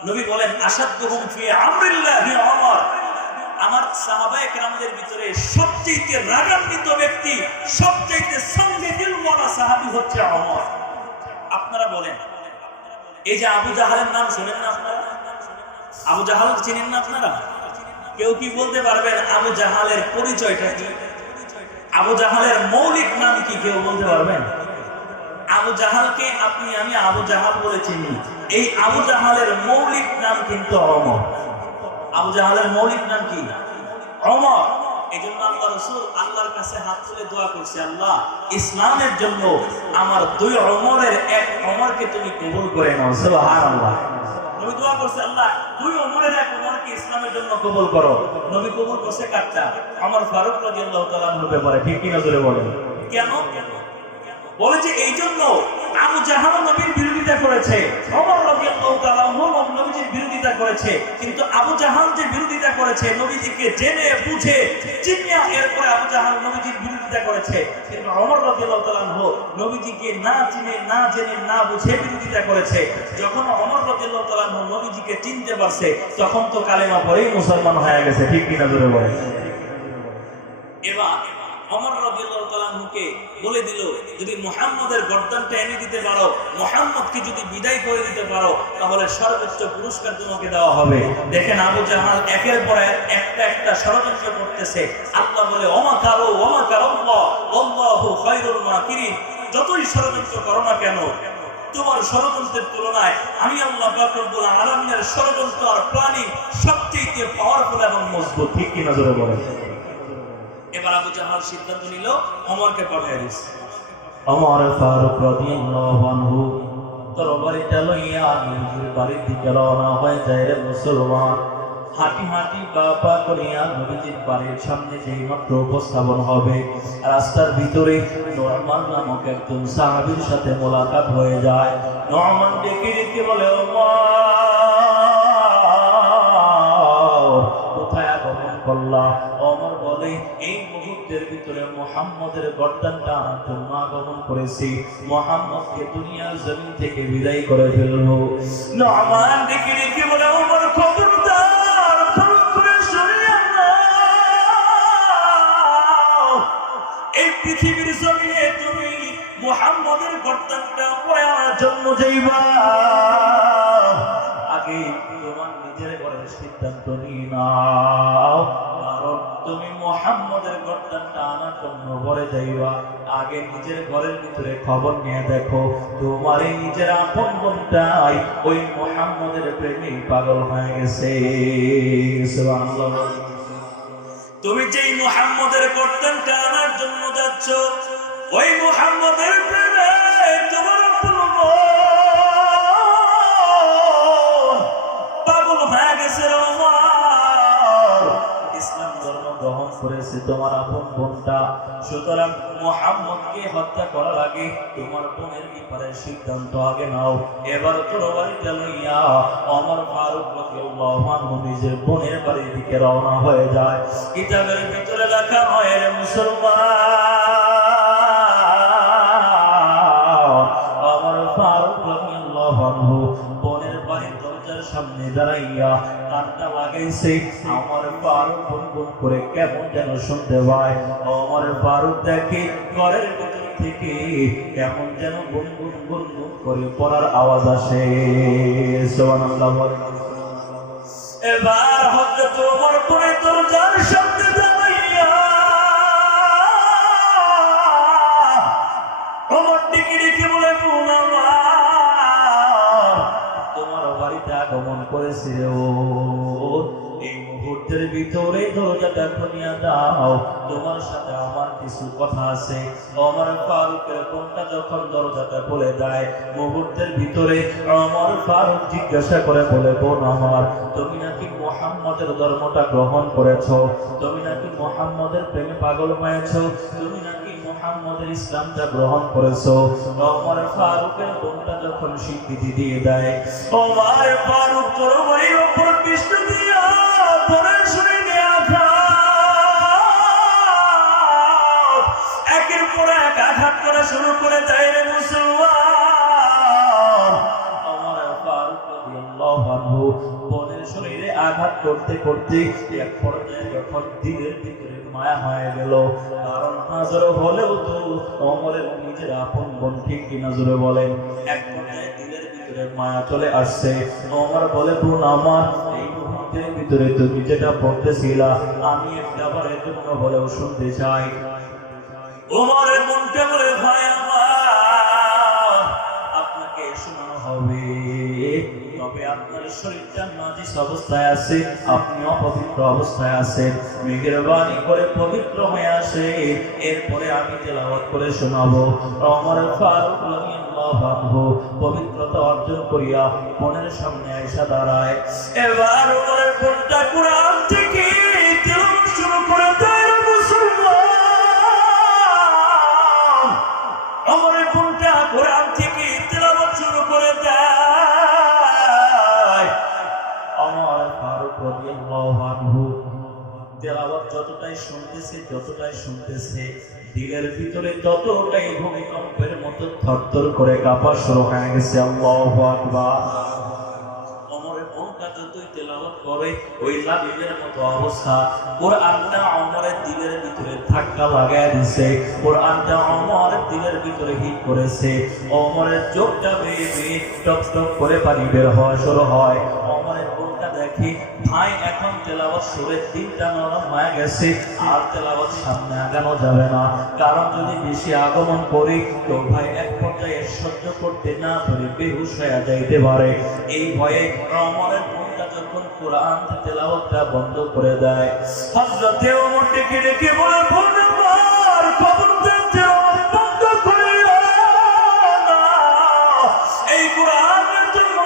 নবী বলেন আসাদুহুম ফি আমরিল্লাহি ওমর। আমার সাহাবায়ে কেরামদের ভিতরে সবচেয়ে রাগান্বিত ব্যক্তি, সবচেয়ে সঙ্গে দিলওয়ালা সাহাবী হচ্ছে ওমর। আপনারা বলেন এই যে আবু জাহলের নাম শুনেন না আপনারা? আবু জাহল চিনেন না আপনারা? কেউ কি বলতে পারবেন আবু জাহলের পরিচয়টা কি? আবু জাহলের মৌলিক নাম কি কেউ বলতে পারবেন? আবু জাহলকে আপনি আমি আবু জাহল বলে চিনি, এই আবু জাহলের মৌলিক নাম কিন্তু ওমর। আবু জাহলের মৌলিক নাম কি? ওমর। এজন্য আল্লাহ রাসূল আল্লাহর কাছে হাত তুলে দোয়া করছে, আল্লাহ ইসলামের জন্য আমার দুই ওমরের এক ওমরকে তুমি কবুল করে নাও। সুবহানাল্লাহ। নবী দোয়া করছে আল্লাহ দুই ওমরের এক ওমরকে ইসলামের জন্য কবুল করো। নবী কবুল করছে কাটটা ওমর ফারুক রাদিয়াল্লাহু তাআলা আনহুর ব্যাপারে। ঠিক কি না জোরে বলেন? কেন? বলে যে এই জন্য আবু জাহল নবীর বিরোধিতা করেছে, ওমর রাদিয়াল্লাহু তাআলা আনহু নবীজির বিরোধিতা করেছে, কিন্তু আবু জাহল যে বিরোধিতা করেছে নবীজিকে জেনে বুঝে চিনিয়া এরপরে আবু জাহল নবীজির বিরোধিতা বিরোধিতা করেছে, কিন্তু ওমর রাদিয়াল্লাহু তাআলা আনহু নবীজিকে না চিনে না জেনে না বুঝে বিরোধিতা করেছে। যখন ওমর রাদিয়াল্লাহু তাআলা আনহু নবীজিকে চিনতে পারছে, তখন তো কালেমা পড়েই মুসলমান হয়ে গেছে। ঠিক কিনা জোরে বলেন। এবার ওমর রাদিয়াল্লাহু তাআলা আনহুকে বলে দিল, যদি মুহাম্মদের গর্দানটা এনে দিতে পারো, মুহাম্মদকে যদি বিদায় করে দিতে পারো, তাহলে সর্বোচ্চ পুরস্কার তোমাকে দেওয়া হবে। দেখেন আবু জাহাল একের পর এক একটা একটা ষড়যন্ত্র করতেছে। আল্লাহ বলে ওমাকারু ওমাকারাল্লাহ আল্লাহু খায়রুল মাকিরিন, যতই ষড়যন্ত্র করো না কেন, তোমার ষড়যন্ত্রের তুলনায় আমি আল্লাহ পাক রব্বুল আলামিনের ষড়যন্ত্র আর প্ল্যানিং সবচেয়ে পাওয়ারফুল এবং মজবুত। ঠিক কিনা জোরে বলেন। এবার আবু জাহাল সিদ্ধান্ত নিল ওমরকে পাঠিয়ে দিয়েছে। ওমর ফারুক রাদিয়াল্লাহু আনহু তরবারিটা লইয়া নিজের বাড়ির দিকে রওনা হয়ে যায়। রে মুসলমান, হাঁটি হাঁটি পা পা করিয়া নবীজির বাড়ির সামনে যেই মাত্র উপস্থাপন হবে, রাস্তার ভিতরে নোমান নামক একজন সাহাবীর সাথে মোলাকাত হয়ে যায়। নোমান ডেকে ডেকে বলে, ওমর কোথায় আগমন করলা? ওমর বলে, এই মুহূর্তের ভিতরে মুহাম্মদের গর্দানটা আনার জন্য আগমন করেছি, মুহাম্মদকে দুনিয়ার জমিন থেকে বিদায় করে ফেলবো। নোমান ডেকে ডেকে বলে, ওমর খবরদার, খবর করে শুনিয়া নাও, এই পৃথিবীর জমিনে তুমি মুহাম্মদের গর্দানটা পয়ার জন্য যাইবা, আগে তোমার নিজের ঘরের সিদ্ধান্ত নিয়ে নাও, কারণ তুমি মুহাম্মদের গর্দানটা আনার জন্য ঘরে যাইবা, আগে নিজের ঘরের ভিতরে খবর নিয়ে দেখো, তোমার এই নিজের আপন বোনটাই ওই মুহাম্মদের প্রেমে পাগল হয়ে গেছে। সুবহানাল্লাহ। তুমি যেই মুহাম্মদের গর্দানটা আনার জন্য যাচ্ছ, ওই মুহাম্মদের প্রেমে তোমার আপন পাগল হয়ে গেছে। ইসলাম ধর্ম গ্রহণ করেছে তোমার আপন বোনটা, সুতরাং মুহাম্মদকে হত্যা করার আগে তোমার বোনের ব্যাপারে সিদ্ধান্ত আগে নাও। এবার তরবারিটা লইয়া ওমর ফারুক রাদিয়াল্লাহু আনহু নিজের বোনের বাড়ির দিকে রওনা হয়ে যায়। কিতাবের ভিতরে লেখা হয়, রে মুসলমান, ওমর ফারুক রাদিয়াল্লাহু আনহু বোনের বাড়ির দরজার সামনে দাঁড়াইয়া কান্না লাগাইছে। ওমর ফারুক গুনগুন করে কেমন যেন শুনতে পায়। ওমর ফারুক দেখে ঘরের ভিতর থেকে কেমন যেন গুনগুন গুনগুন করে পড়ার আওয়াজ আসে। সুবহানাল্লাহ। এবার হযরত ওমর পরে দরজার সামনে দাঁড়াইয়া ওমর ডেকে ডেকে বলে, বোন আমার, তোমার বাড়িতে আগমন করেছে। ও এই মুহূর্তের ভিতরে দরজাটা খুলিয়া দাও, তোমার সাথে আমার কিছু কথা আছে। ওমর ফারুকের বোনটা যখন দরজাটা খুলে দেয়, মুহূর্তের ভিতরে ওমর ফারুক জিজ্ঞাসা করে বলে, বোন আমার, তুমি নাকি মুহাম্মদের ধর্মটা গ্রহণ করেছো? তুমি নাকি মুহাম্মদের প্রেমে পাগল হয়েছো? তুমি নাকি মুহাম্মদের ইসলামটা গ্রহণ করেছো? ওমর ফারুকের বোনটা যখন স্বীকৃতি দিয়ে দেয়, ওমর ফারুক তরবারির উপর দৃষ্টি দিয়া পরের শরীরে আঘাত, একের পর এক আঘাত করা শুরু করে দেয়। রে মুসলমান, ওমর ফারুক রাদিয়াল্লাহু আনহু বোনের শরীরে আঘাত করতে করতে এক পর্যায়ে যখন দিলের ভিতরে মায়া হয়ে গেল, কারণ হাজার হলেও তো ওমরের নিজের আপন বোন। ঠিক কিনা জোরে বলেন। এক পর্যায়ে দিলের ভিতরে মায়া চলে আসছে। ওমর বলে, বোন আমার, এই মুহূর্তের ভিতরে তুমি যেটা পড়তেছিলা আমি একটা বারের জন্য হলেও শুনতে চাই। ওমরের মনটা বলে, ভাই আমার, আপনাকে শোনানো হবে, তবে আপনার শরীরটা নাজিস অবস্থায় আছে, আপনি অপবিত্র অবস্থায় আছেন, মেহেরবানি করে পবিত্র হয়ে আসে, এরপরে আমি তেলাওয়াত করে শোনাবো। ওমর ফারুক রাদিয়াল্লাহু আনহু পবিত্রতা অর্জন করিয়া বোনের সামনে এসে দাঁড়ায়। এবার ওমরের বোনটা কুরআন থেকে তেলাওয়াত শুরু করে দেয়। মুসলমান, ওমরের বোনটা কুরআন থেকে তেলাওয়াত শুরু করে দেয়। ওমর ফারুক রাদিয়াল্লাহু আনহু তেলাওয়াত যতটাই শুনতেছে দিলের ভিতরে ততটাই ভূমিকম্পের মতো থরথর করে কাঁপা শুরু হয়ে গেছে। আল্লাহু আকবার। ওমরের মনটা যতই তেলাওয়াত করে ওই লাবিবের মতো অবস্থা। কোরআনটা ওমরের দিলের ভিতরে ধাক্কা লাগায় দিছে, কোরআনটা ওমরের দিলের ভিতরে হিট করেছে। ওমরের চোখটা বেয়ে বেয়ে টপ টপ করে পানি বের হওয়া শুরু হয়। ওমরের দেখি ভাই এখন তেলাওয়াত সুরের দিনটা নরম হয়ে গেছে, আর তেলাওয়াত সামনে আগানো যাবে না, কারণ যদি বেশি আগমন করি তো ভাই এক পর্যায়ে সহ্য করতে না পারে বেহুশ হয়ে যাইতে পারে। এই ভয়ে ওমরের মনটা যখন কোরআন তেলাওয়াতটা বন্ধ করে দেয়, হযরত ওমর ডেকে ডেকে বলে, আমার খবরদার তেলাওয়াত বন্ধ করিও না, এই কোরআনের জন্য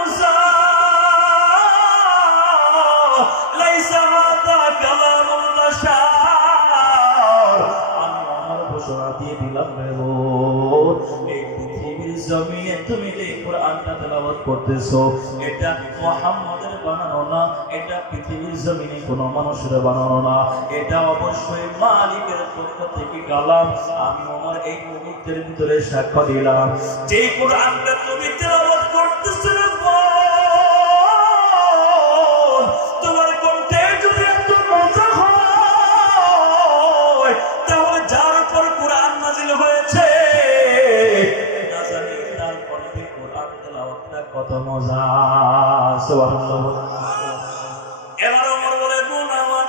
তুমি যে কোরআনটা তেলাওয়াত করতেছো এটা মুহাম্মদের বানানো না, এটা পৃথিবীর জমিনে কোনো মানুষের বানানো না, এটা অবশ্যই মালিকের পক্ষ থেকে কালাম। আমি আমার এই মুহূর্তের ভিতরে সাক্ষ্য দিলাম যে কোরআনটা তুমি তেলাওয়াত করতেছো তোমার কণ্ঠে যদি এত মজা হয় তাহলে যার উপর কোরআন নাযিল হয়েছে না জানি তার কণ্ঠে কোরআন তেলাওয়াতটা কত মজা। সুবহানাল্লাহ। এবার ওমর বলে, বোন আমার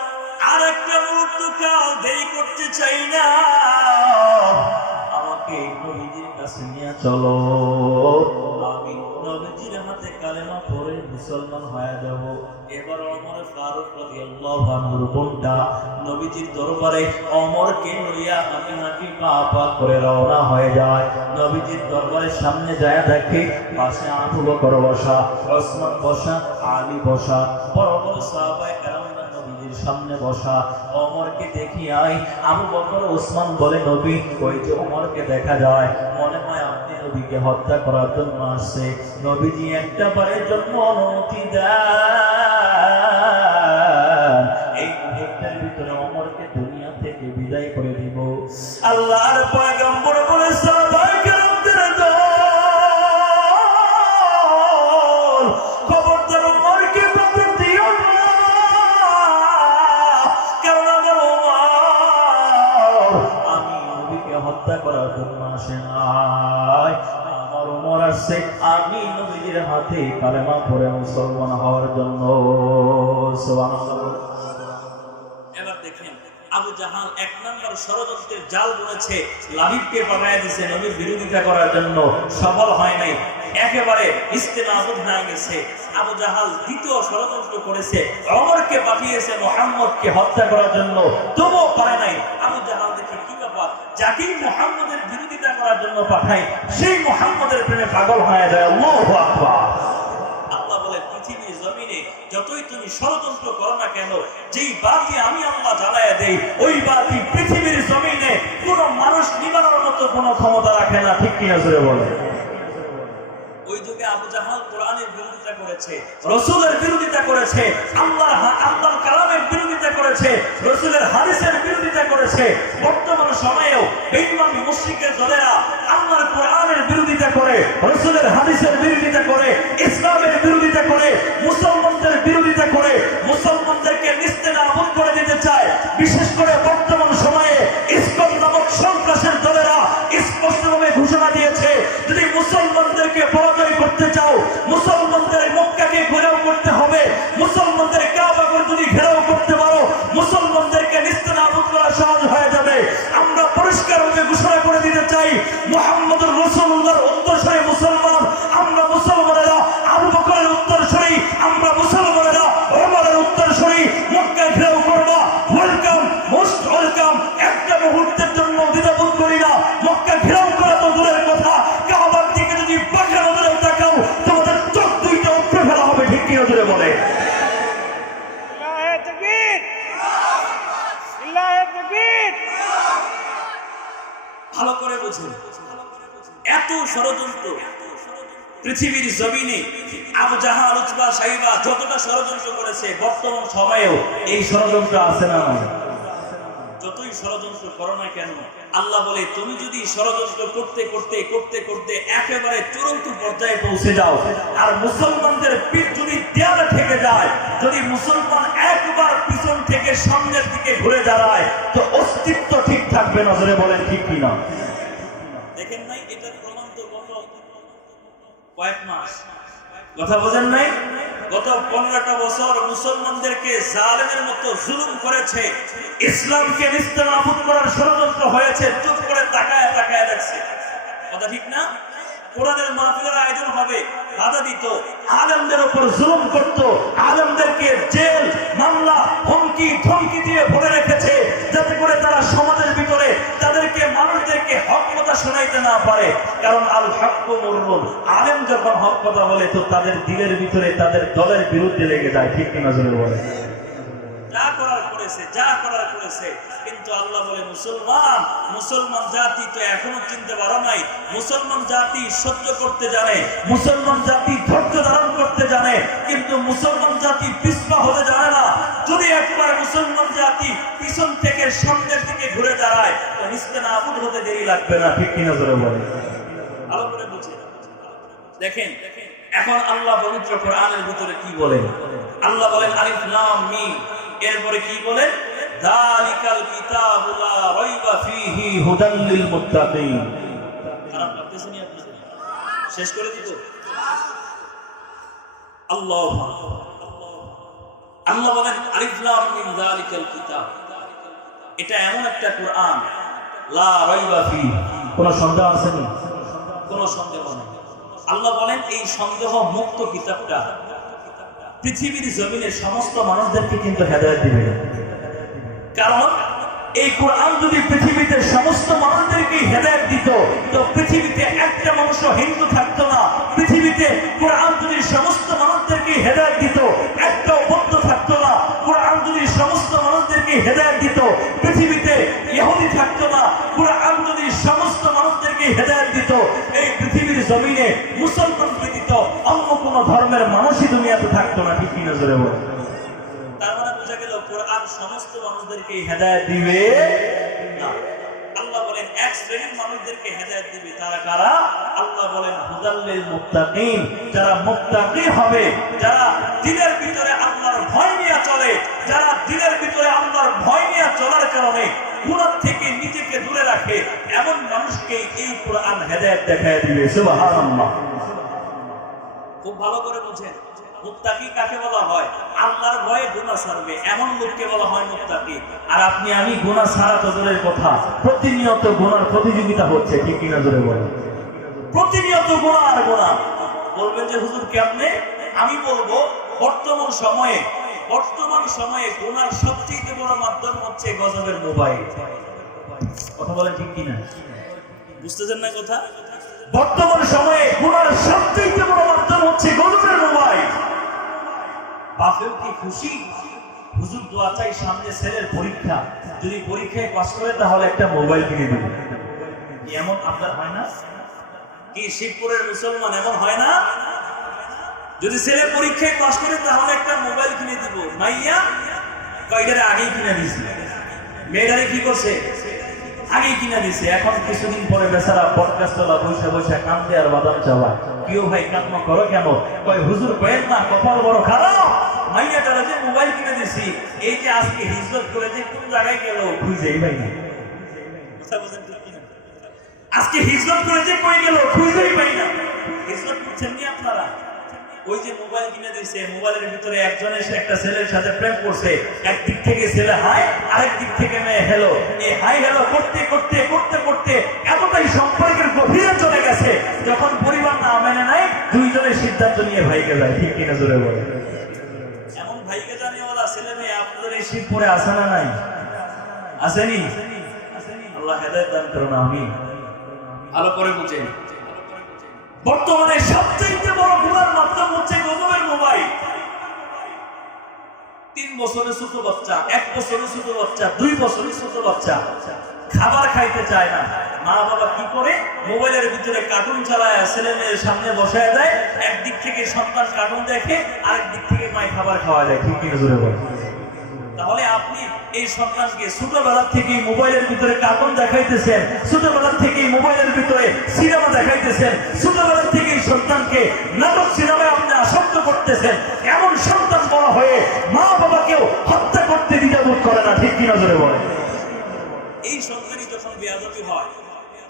আরেকটা মুহূর্ত কাল দেরি করতে চাই না, আমাকে নবীজির কাছে নিয়ে চলো, আমি নবীজির হাতে কালেমা পড়ে মুসলমান হয়ে যাব। এবার ওমর ফারুক রাদিয়াল্লাহু আনহুর বোনটা নবীজির দরবারে ওমরকে লইয়া হাঁটি হাঁটি পা পা করে রওনা হয়ে যায়। নবীজির দরবারের সামনে যায় দেখে পাশে আবু বকর বসা, ওসমান বসা, আলী বসা, বড় বড় সাহাবায়ে কেরামরা নবীজির সামনে বসা। ওমরকে দেখি আই আবু বকর ওসমান বলে, নবী ওই যে ওমরকে দেখা যায়, মনে হয় আপনি নবীকে হত্যা করার জন্য আসছে। নবীজি একটা বারের জন্য অনুমতি দেন, এই মুহূর্তের ভিতরে ওমরকে দুনিয়া থেকে বিদায় করে দিব। আল্লাহর পয়গম্বর বলে, সাহাবায়ে কেরামদের দল, খবরদার ওমরকে বাধা দিও না, কারণ আমার ওমর আমি নবীকে হত্যা করার জন্য আসে নাই, আমার ওমর আসছে আমি নবীজির হাতে কালেমা পড়ে মুসলমান হওয়ার জন্য। সুবহানাল্লাহ। এবার দেখেন আবু জাহাল এক নম্বর ষড়যন্ত্রের জাল বুনেছে, লাবিবকে পাঠায় দিয়েছে নবীর বিরোধিতা করার জন্য, সফল হয় নাই, একেবারে ইস্তেনাবুদ হয়ে গেছে। আবু জাহাল দ্বিতীয় ষড়যন্ত্র করেছে, ওমরকে পাঠিয়েছে মুহাম্মদকে হত্যা করার জন্য, তবুও পারে নাই। আবু জাহাল দেখে কি ব্যাপার, যাকে মুহাম্মদের বিরোধিতা করার জন্য পাঠায় সেই মুহাম্মদের প্রেমে পাগল হয়ে যায়। আল্লাহু আকবার। আল্লাহ বলে, পৃথিবীর জমিনে যতই তুমি ষড়যন্ত্র করো না কেন, যেই বাতি আমি আল্লাহ জ্বালায়া দেই ওই বাতি পৃথিবীর জমিনে কোনো মানুষ নিবানোর মতো কোনো ক্ষমতা রাখে না। ঠিক কি জোরে বলে? ওই যুগে আবু জাহাল কোরআনের বিরোধিতা করেছে, রাসূলের বিরোধিতা করেছে, আল্লাহর কালামের বিরোধিতা করেছে, রাসূলের হাদিসের বিরোধিতা করেছে। বর্তমান সময়েও বেঈমান মুশরিকের দলেরা আল্লাহর কোরআনের বিরোধিতা করে, রাসূলের হাদিসের বিরোধিতা করে, ইসলামের বিরোধিতা করে, মুসলমানদের বিরোধিতা করে, মুসলমানদেরকে নিস্তেনাবুদ করে দিতে চায়। বিশেষ করে বর্তমান সময়ে ইসকন নামক সন্ত্রাসের দলেরা স্পষ্টভাবে ঘোষণা দিয়েছে, যদি মুসলমানদেরকে পরাজয় করতে চাও, মুসলমানদের মক্কাকে ঘেরাও করতে হবে, মুসলমানদের কাবাকে যদি ঘেরাও করতে পারো, মুসলমানদেরকে নিস্তেনাবুদ করা সহজ হয়ে যাবে। আমরা পরিষ্কারভাবে ঘোষণা করে দিতে চাই, মুহাম্মদুর রাসূলুল্লাহর উত্তরসূরি মুসলমান আমরা, মুসলমানেরা আবু বকরের উত্তরসূরি আমরা, মুসলমানেরা ওমরের উত্তরসূরি। মক্কা ঘেরাও করবা, ওয়েলকাম, মোস্ট ওয়েলকাম। একটা মুহূর্তের জন্য দ্বিধাবোধ করি না। মক্কা ঘেরাও করা তো দূরের কথা, কাবার দিকে যদি বাঁকা নজরে তাকাও তোমাদের চোখ দুইটা উপড়ে ফেলা হবে। ঠিক কি নজরে বলে? ভালো করে বুঝুন, এত ষড়যন্ত্র পৃথিবীর জমিনে আবু জাহাল, উতবা, সাইবা যতটা ষড়যন্ত্র করেছে, বর্তমান সময়েও এই ষড়যন্ত্র আছে না? যতই ষড়যন্ত্র করো না কেন? আল্লাহ বলে, তুমি যদি ষড়যন্ত্র করতে করতে করতে করতে একেবারে চূড়ান্ত পর্যায়ে পৌঁছে যাও, আর মুসলমানদের পিঠ যদি দেয়ালে ঠেকে যায়, যদি মুসলমান একবার পিছন থেকে সামনের দিকে ঘুরে দাঁড়ায়, তো অস্তিত্ব ঠিক থাকবে না। জোরে বলেন ঠিক কিনা? দেখেন নাই, এটার প্রমাণ তো গত কয়েক মাস, কথা বোঝেন নাই? গত 15টা বছর মুসলমানদেরকে জালেমের মতো জুলুম করেছে, ইসলামকে নিস্তেনাবুদ করার ষড়যন্ত্র হয়েছে, চুপ করে তাকায় তাকায় দেখছে। কথা ঠিক না? কোরআনের মাহফিলের আয়োজন হবে, বাধা দিত, আলেমদের উপর জুলুম করত, আলেমদেরকে জেল মামলা হুমকি ধমকি দিয়ে ভরে রেখেছে, যাতে করে তারা সমাজের ভিতরে তাদেরকে মানুষদেরকে হক কথা শোনাইতে না পারে। কারণ আল হক মুররুন, আলেম যখন হক কথা বলে তো তাদের দিলের ভিতরে তাদের দলের বিরুদ্ধে লেগে যায়। ঠিক কিনা জোরে বলে? যা করার করেছে, যা করার করেছে। কিন্তু আল্লাহ বলে, মুসলমান জাতি তো এখনো চিনতে পারো নাই। মুসলমান জাতি সহ্য করতে জানে, মুসলমান জাতি ধৈর্য ধারণ করতে জানে, কিন্তু মুসলমান জাতি পিছপা হতে জানে না। যদি একবার মুসলমান জাতি পিছন থেকে সামনের দিকে ঘুরে দাঁড়ায়, তো নিস্তেনাবুদ হতে দেরি লাগবে না। ঠিক কিনা জোরে বলে? ভালো করে বুঝে দেখেন। এখন আল্লাহ পবিত্র কোরআনের ভিতরে কি বলেন? আল্লাহ বলেন আলিফ লাম মিম, এরপরে কি বলেন? যালিকাল কিতাবু লা রাইবা ফীহি হুদাল লিল মুত্তাকিন। খারাপ লাগতেছে নি আপনাদের? শেষ করে দিব? আল্লাহু আল্লাহ বলেন আলিফ লাম মিম যালিকাল কিতাব, এটা এমন একটা কোরআন, লা রাইবা ফীহি, কোনো সন্দেহ আছে না? কোনো সন্দেহ নেই। আল্লাহ বলেন এই সন্দেহ মুক্ত কিতাবটা পৃথিবীর জমিনে সমস্ত মানুষদেরকে কিন্তু হেদায়েত দিবে। কারণ এই কোরআন যদি পৃথিবীতে সমস্ত মানুষদেরকে হেদায়েত দিত, তো পৃথিবীতে একটা মানুষ হিন্দু থাকতো না। পৃথিবীতে কোরআন যদি সমস্ত মানুষদেরকে হেদায়েত দিত, একটা বৌদ্ধ থাকতো না। কোরআন যদি সমস্ত মানুষদেরকে হেদায়েত দিত, পৃথিবীতে ইহুদি থাকতো না। কোরআন যদি সমস্ত মানুষদেরকে হেদায়েত দিত, এই পৃথিবীর জমিনে মুসলমান ব্যতীত অন্য কোন ধর্মের মানুষই দুনিয়াতে থাকতো না। ঠিক কিনা জোরে বলে? তার মানে বোঝা গেল কোরআন সমস্ত মানুষদেরকে হেদায়েত দিবে না। আল্লাহ বলেন এক শ্রেণীর মানুষদেরকে হেদায়েত দিবে। তারা কারা? আল্লাহ বলেন হুদাল লিল মুত্তাকিন, যারা মুত্তাকি হবে, যারা দিলের ভিতরে আল্লাহর ভয় নিয়ে চলে, যারা দিলের ভিতরে আল্লাহর ভয় নিয়ে চলার কারণে গুনাহ থেকে নিজেকে দূরে রাখে, এমন মানুষকে এই কোরআন হেদায়েত দেখায় দিবে। সুবহানাল্লাহ। খুব ভালো করে বুঝেন, মুত্তাকি কাকে বলা হয়? আল্লাহর ভয়ে গুনাহ ছাড়বে এমন লোককে বলা হয় মুত্তাকি। আর আপনি আমি গুনাহ ছাড়া তো দূরের কথা, প্রতিনিয়ত গুনার প্রতিযোগিতা হচ্ছে। ঠিক কিনা জোরে বলেন? প্রতিনিয়ত গুনাহ আর গুনাহ। বলবেন যে হুজুর কেমনে? আমি বলবো বর্তমান সময়ে গুনার সবচেয়ে বড় মাধ্যম হচ্ছে গজবের মোবাইল। কথা বলেন ঠিক কিনা? বুঝতেছেন না কথা? বর্তমান সময়ে গুনার সবচেয়ে বড় মাধ্যম হচ্ছে গজবের মোবাইল। বাপেও কি খুশি? হুজুর দোয়া চাই, সামনে ছেলের পরীক্ষা, যদি পরীক্ষায় পাস করে তাহলে একটা মোবাইল কিনে দেব। এমন আপনার হয় না কি? শিবপুরের মুসলমান এমন হয় না? যদি ছেলে পরীক্ষায় পাস করে তাহলে একটা মোবাইল কিনে দিব। মাইয়া কয়টারে আগেই কিনে দিয়েছে, মেয়েটারে কি করছে? আগেই কিনে দিছে। এখন কিছুদিন পরে বেচারা পডকাস্টলা বসে বসে কান্দে আর বাদাম চাওয়ায়। কেউ ভাই কান্না করো কেন? কয় হুজুর কয়েন না, কপাল বড় খারাপ, মাইয়াটারা যে মোবাইল কিনে দিছি, এই যে আজকে হিজরত করে যে কোন জায়গায় গেল খুঁজেই পাই না। আজকে হিজরত করে যে কই গেল খুঁজেই পাই না। হিজরত করছেন নি আপনারা? ওই যে মোবাইল কিনে দিয়েছে, মোবাইলের ভিতরে একজনের একটা ছেলের সাথে প্রেম করছে। একদিক থেকে ছেলে হাই, আরেক দিক থেকে মেয়ে হ্যালো। এই হাই হ্যালো করতে করতে করতে করতে এতটাই সম্পর্কের গভীরে চলে গেছে, যখন পরিবার না মেনে নেয়, দুইজনের সিদ্ধান্ত নিয়ে ভাইকে যায়। ঠিক কিনা জোরে বলে? এমন ভাইকে জানিওয়ালা ছেলে মেয়ে আপনাদের এই শিবপুরে আছে না নাই? আসেনি? আল্লাহ হেদায়েত দান করুন। আমিন। ভালো করে বুঝেন, বর্তমানে সবচেয়ে বড় গুনার মাধ্যম হচ্ছে গজবের মোবাইল। 3 বছরের ছোট বাচ্চা, 1 বছরের ছোট বাচ্চা, 2 বছরের ছোট বাচ্চা খাবার খাইতে চায় না। মা বাবা কি করে? মোবাইলের ভিতরে কার্টুন চালায় ছেলে মেয়ের সামনে বসায় দেয়। একদিক থেকে সন্তান কার্টুন দেখে, আরেক দিক থেকে মাই খাবার খাওয়া যায়। ঠিক কিনা জোরে বল? তাহলে আপনি এই সন্তানকে ছোটবেলা থেকেই মোবাইলের ভিতরে কার্টুন দেখাইতেছেন, ছোটবেলা থেকেই মোবাইলের ভিতরে সিনেমা দেখাইতেছেন, ছোটবেলা থেকেই সন্তানকে নাটক সিনেমায় আপনি আসক্ত করতেছেন। এমন সন্তান বড় হয়ে মা বাবাকেও হত্যা করতে দ্বিধাবোধ করে না, ঠিক কিনা জোরে বলে? এই সন্তানই যখন বেয়াদবি হয়,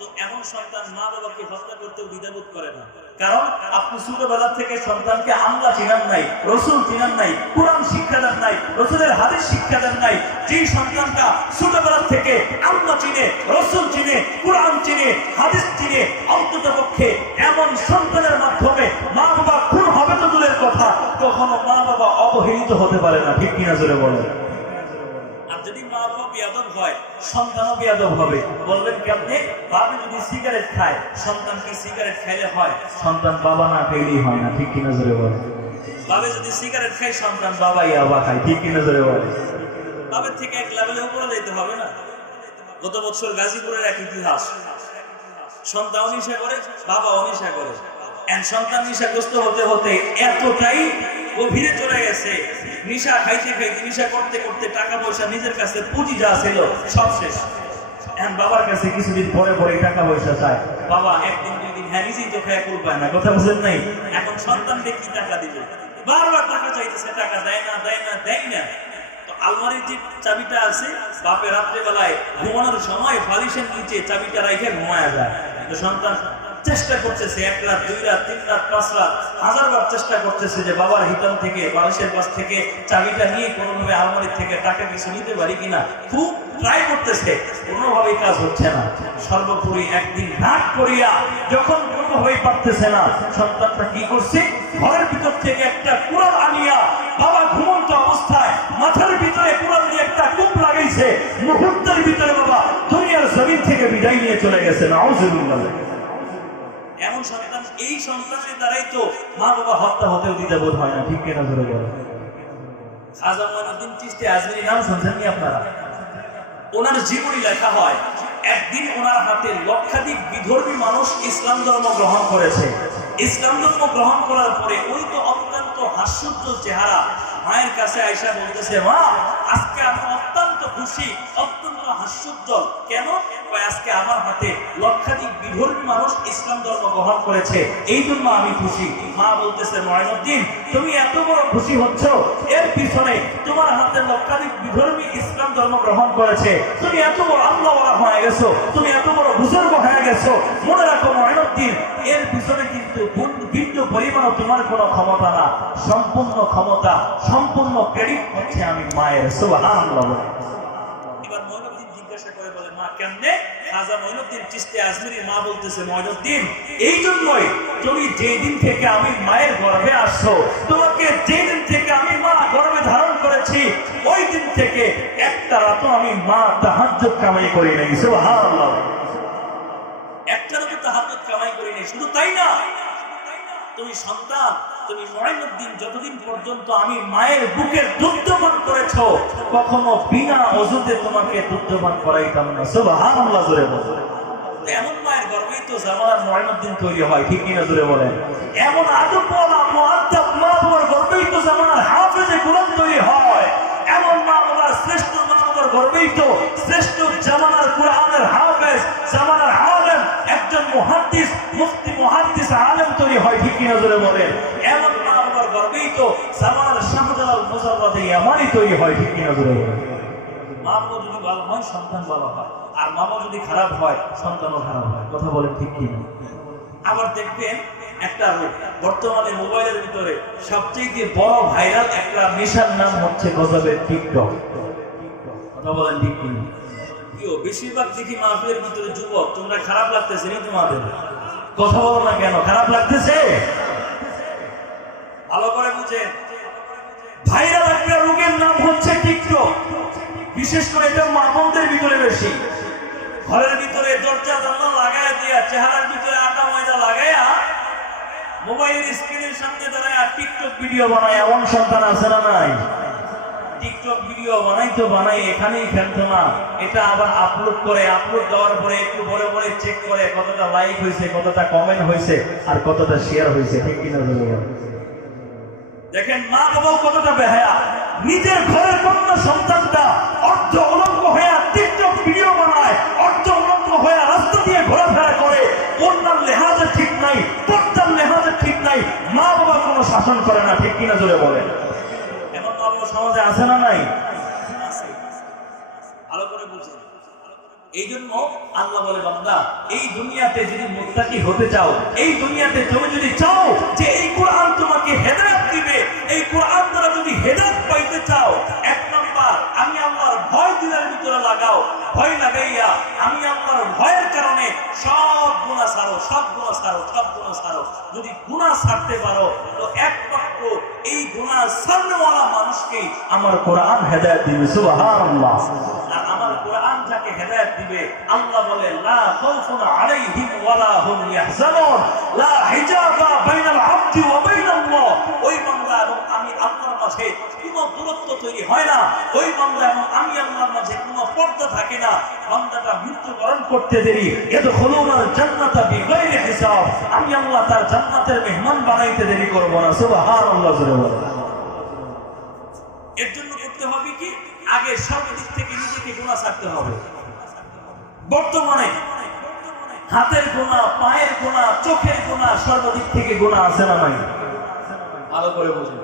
তো এমন সন্তান মা বাবাকে হত্যা করতেও দ্বিধাবোধ করে না। কারণ আপনি ছোটবেলা থেকে সন্তানকে আল্লাহ চিনান নাই, রসুল চিনান নাই, কোরআন শিক্ষা দেন নাই, রসুলের হাদিস শিক্ষা দেন নাই। যে সন্তানটা ছোটবেলা থেকে আল্লাহ চিনে, রসুল চিনে, কোরআন চিনে, হাদিস চিনে, অন্তত পক্ষে এমন সন্তানের মাধ্যমে মা বাবা খুন হবে তো দূরের কথা, কখনো মা বাবা অবহেলিত হতে পারে না, ঠিক কিনা জোরে বলে? আর যদি মা বাবা বেয়াদব হয়, সন্তানও বেয়াদব হবে। বলবেন কেমনে? বাবা যদি সিগারেট খায়, সন্তান কি সিগারেট খাইলে হয়? সন্তান বাবা না খাইলেই হয় না, ঠিক কিনা জোরে বলে? বাবা যদি সিগারেট খায়, সন্তান বাবা ইয়াবা খায়, ঠিক কিনা জোরে বলে? বাবার থেকে এক লেভেলে উপরে যেতে হবে না? গত বছর গাজীপুরের এক ইতিহাস, সন্তান নেশা করে, বাবা অনিশা করে। সন্তান নেশাগ্রস্ত হতে হতে এতটাই গভীরে চলে গেছে, নেশা খাইতে খাইতে, নেশা করতে করতে টাকা পয়সা, নিজের কাছে পুঁজি যা ছিল সব শেষ। বাবার কাছে কিছুদিন পরে পরে টাকা পয়সা চায়। বাবা একদিন দুই দিন হ্যাঁ নিজেই তো খেয়ে করবেন না, কথা বুঝেন নাই? এখন সন্তানকে কি টাকা দিবে? বারবার টাকা চাইতেছে, টাকা দেয় না, দেয় না, দেয় না। তো আলমারির যে চাবিটা আছে, বাপে রাত্রেবেলায় ঘুমানোর সময় ফালিশের নিচে চাবিটা রাইখে ঘুমায়া যায়। তো সন্তান চেষ্টা করতেছে, 1 রাত, 2 রাত, 3 রাত, 5 রাত, 1000 বার চেষ্টা করতেছে যে বাবার হিতাম থেকে, বালিশের পাশ থেকে চাবিটা নিয়ে কোনোভাবে আলমারির থেকে টাকা কিছু নিতে পারি কিনা। খুব ট্রাই করতেছে, কোনোভাবেই কাজ হচ্ছে না। সর্বোপরি একদিন রাগ করিয়া যখন কোনোভাবেই পারতেছে না, সন্তানটা কি করছে? ঘরের ভিতর থেকে একটা কুড়াল আনিয়া বাবা ঘুমন্ত অবস্থায় মাথার ভিতরে কুড়াল দিয়ে একটা কূপ লাগাইছে। মুহূর্তের ভিতরে বাবা দুনিয়ার জমিন থেকে বিদায় নিয়ে চলে গেছে। নাউজুবিল্লাহ। এমন সন্তান, এই সন্তানের দ্বারাই তো মা বাবা হত্যা হতেও দ্বিধাবোধ হয় না, ঠিক কিনা জোরে বলে? খাজা মঈনুদ্দিন চিশতি আজমিরি নাম শুনছেন কি আপনারা? ওনার জীবনী লেখা হয়, একদিন ওনার হাতে লক্ষাধিক বিধর্মী মানুষ ইসলাম ধর্ম গ্রহণ করেছে। ইসলাম ধর্ম গ্রহণ করার পরে ওই তো অত্যন্ত হাস্যোজ্জ্বল চেহারা মায়ের কাছে আয়েশা বলতেছে, মা আজকে আমি অত্যন্ত খুশি, অত্যন্ত হাস্যোজ্জ্বল। কেন? আজকে আমার হাতে লক্ষাধিক বিধর্মী মানুষ ইসলাম ধর্ম গ্রহণ করেছে, এই জন্য আমি খুশি। মা বলতেছে, মঈনুদ্দিন তুমি এত বড় খুশি হচ্ছ, এর পিছনে তোমার হাতে লক্ষাধিক বিধর্মী ইসলাম ধর্ম গ্রহণ করেছে, তুমি এত বড় আল্লাহওয়ালা হয়ে গেছো, তুমি এত বড় বুজুর্গ হয়ে গেছো। মনে রাখো মঈনুদ্দিন, এর পিছনে কিন্তু বিন্দু পরিমাণও তোমার কোনো ক্ষমতা না, সম্পূর্ণ ক্ষমতা, সম্পূর্ণ ক্রেডিট হচ্ছে আমি মায়ের। সুবহানাল্লাহ। এবার মঈনুদ্দিন জিজ্ঞাসা করে বলে, মা কেমনে? খাজা মঈনুদ্দিন চিশতি আজমিরির মা বলতেছে, মঈনুদ্দিন এই জন্যই তুমি যেদিন থেকে আমি মায়ের গর্ভে আসছো, তোমাকে যেদিন থেকে আমি মা গর্ভে ধারণ করেছি, ওই দিন থেকে একটা রাতও আমি মা তাহাজ্জুদ কামাই করি নাই। সুবহানাল্লাহ। একটা রাতও তাহাজ্জুদ কামাই করি নাই। শুধু তাই না, তুমি সন্তান, তুমি মঈনুদ্দিন যতদিন পর্যন্ত আমি মায়ের বুকের দুগ্ধ পান করেছো, কখনো বিনা ওযুতে তোমাকে দুগ্ধ পান করাইতাম না। সুবহানাল্লাহ জোরে বলো। এমন মায়ের গর্ভেই তো জামানার মঈনুদ্দিন তৈরি হয়, ঠিক কিনা জোরে বলেন? এমন আদবওয়ালা মুআদ্দাব মা বাবার গর্ভেই তো জামানার হাফেজে কোরআন তৈরি হয়। এমন মা বাবার শ্রেষ্ঠ মা বাবার গর্ভেই তো শ্রেষ্ঠ জামানার কোরআনের হাফেজ, জামানার আলেম, একজন মুহাদ্দিস, মুফতি মুহাদ্দিস আলেম তৈরি হয়, ঠিক কিনা জোরে বলেন? এমন মা বাবার গর্ভেই তো জামানার শাহজালাল মুজাররাদে ইয়ামানি তৈরি হয়, ঠিক কিনা জোরে বলেন? মা বাবা যদি ভালো হয়, সন্তান ভালো হয়, আর মা বাবা যদি খারাপ হয়, সন্তানও খারাপ হয়। কথা বলেন ঠিক কিনা? আবার দেখবেন একটা বর্তমানে মোবাইলের ভিতরে সবচেয়ে বড় ভাইরাল একটা নেশার নাম হচ্ছে গজবের টিকটক। কথা বলেন ঠিক কিনা? বেশিরভাগ দেখি মাহফিলের ভিতরে যুবক, তোমরা খারাপ লাগতেছে নি? তোমাদের কথা বলো না কেন? খারাপ লাগতেছে? ভালো করে বুঝেন, ভাইরাল একটা রোগের নাম হচ্ছে টিকটক। বিশেষ করে এটা মা বোনদের ভিতরে বেশি। ঘরের ভিতরে দরজা জানলা লাগায়া দিয়া, চেহারার ভিতরে আটা ময়দা লাগায়া, মোবাইলের স্ক্রিনের সামনে দাঁড়ায় টিকটক ভিডিও বানায়। এমন সন্তান আছে না নাই? টিকটক ভিডিও বানাই তো বানাই, এখানেই ফেলতো না, এটা আবার আপলোড করে, আপলোড দেওয়ার পরে একটু বড় বড় চেক করে কতটা লাইক হয়েছে, কতটা কমেন্ট হয়েছে, আর কতটা শেয়ার হয়েছে, ঠিক কিনা? দেখেন মা বাবাও কতটা বেহায়া, নিজের ঘরের কন্যা সন্তানটা অর্ধ উলঙ্গ হয়ে টিকটক ভিডিও বানায়, অর্ধ উলঙ্গ হয়ে রাস্তা দিয়ে ঘোরাফেরা করে, কন্যার লেহাজে ঠিক নাই, পর্দার লেহাজে ঠিক নাই, মা বাবা কোনো শাসন করে না, ঠিক কিনা জোরে বলেন? এমন মা বাবা সমাজে আছে না নাই? ভালো করে বুঝেন। এই জন্য আল্লাহ বলে বান্দা, এই দুনিয়াতে যদি মুত্তাকি হতে চাও, এই দুনিয়াতে তুমি যদি চাও যে এই কোরআন তোমাকে হেদায়েত দিবে, এই কোরআন দ্বারা যদি হেদায়েত পাইতে চাও, এক নাম্বার আমি আল্লাহর ভয় দিলের ভিতরে লাগাও। ভয় লাগাইয়া আমি আল্লাহর ভয়ের কারণে সব গুনাহ ছাড়ো, সব গুনাহ ছাড়ো, সব গুনাহ ছাড়ো। যদি গুনাহ ছাড়তে পারো তো একমাত্র এই গুনাহ ছাড়নেওয়ালা মানুষকে আমার কোরআন হেদায়েত দিবে। সুবহানাল্লাহ। আর আমার কোরআন যাকে হেদায়েত দিবে, আল্লাহ বলে লা খাউফুন আলাইহিম ওয়ালা হুম ইয়াহজানুন, লা হিজাবা বাইনাল আবদি ওয়া বাইনাল্লাহ। ওই বান্দা এবং আমি আল্লাহর মাঝে কোনো দূরত্ব তৈরি হয় না, ওই বান্দা এবং আমি আল্লাহর মাঝে কোনো পর্দা থাকে না। বান্দাটা মৃত্যুবরণ করতে দেরি, ইয়াদখুলুনাল জান্নাতা বিগাইরি হিসাব, আমি আল্লাহ তার জান্নাতের মেহমান বানাইতে দেরি করব না। সুবহানাল্লাহ। এর জন্য করতে হবে কি, আগে সব দিক থেকে নিজেকে গুনাহ ছাড়তে হবে। বর্তমানে হাতের গুনাহ, পায়ের গুনাহ, চোখের গুনাহ, সর্বদিক থেকে গুনাহ আছে না নাই? ভালো করে বুঝুন।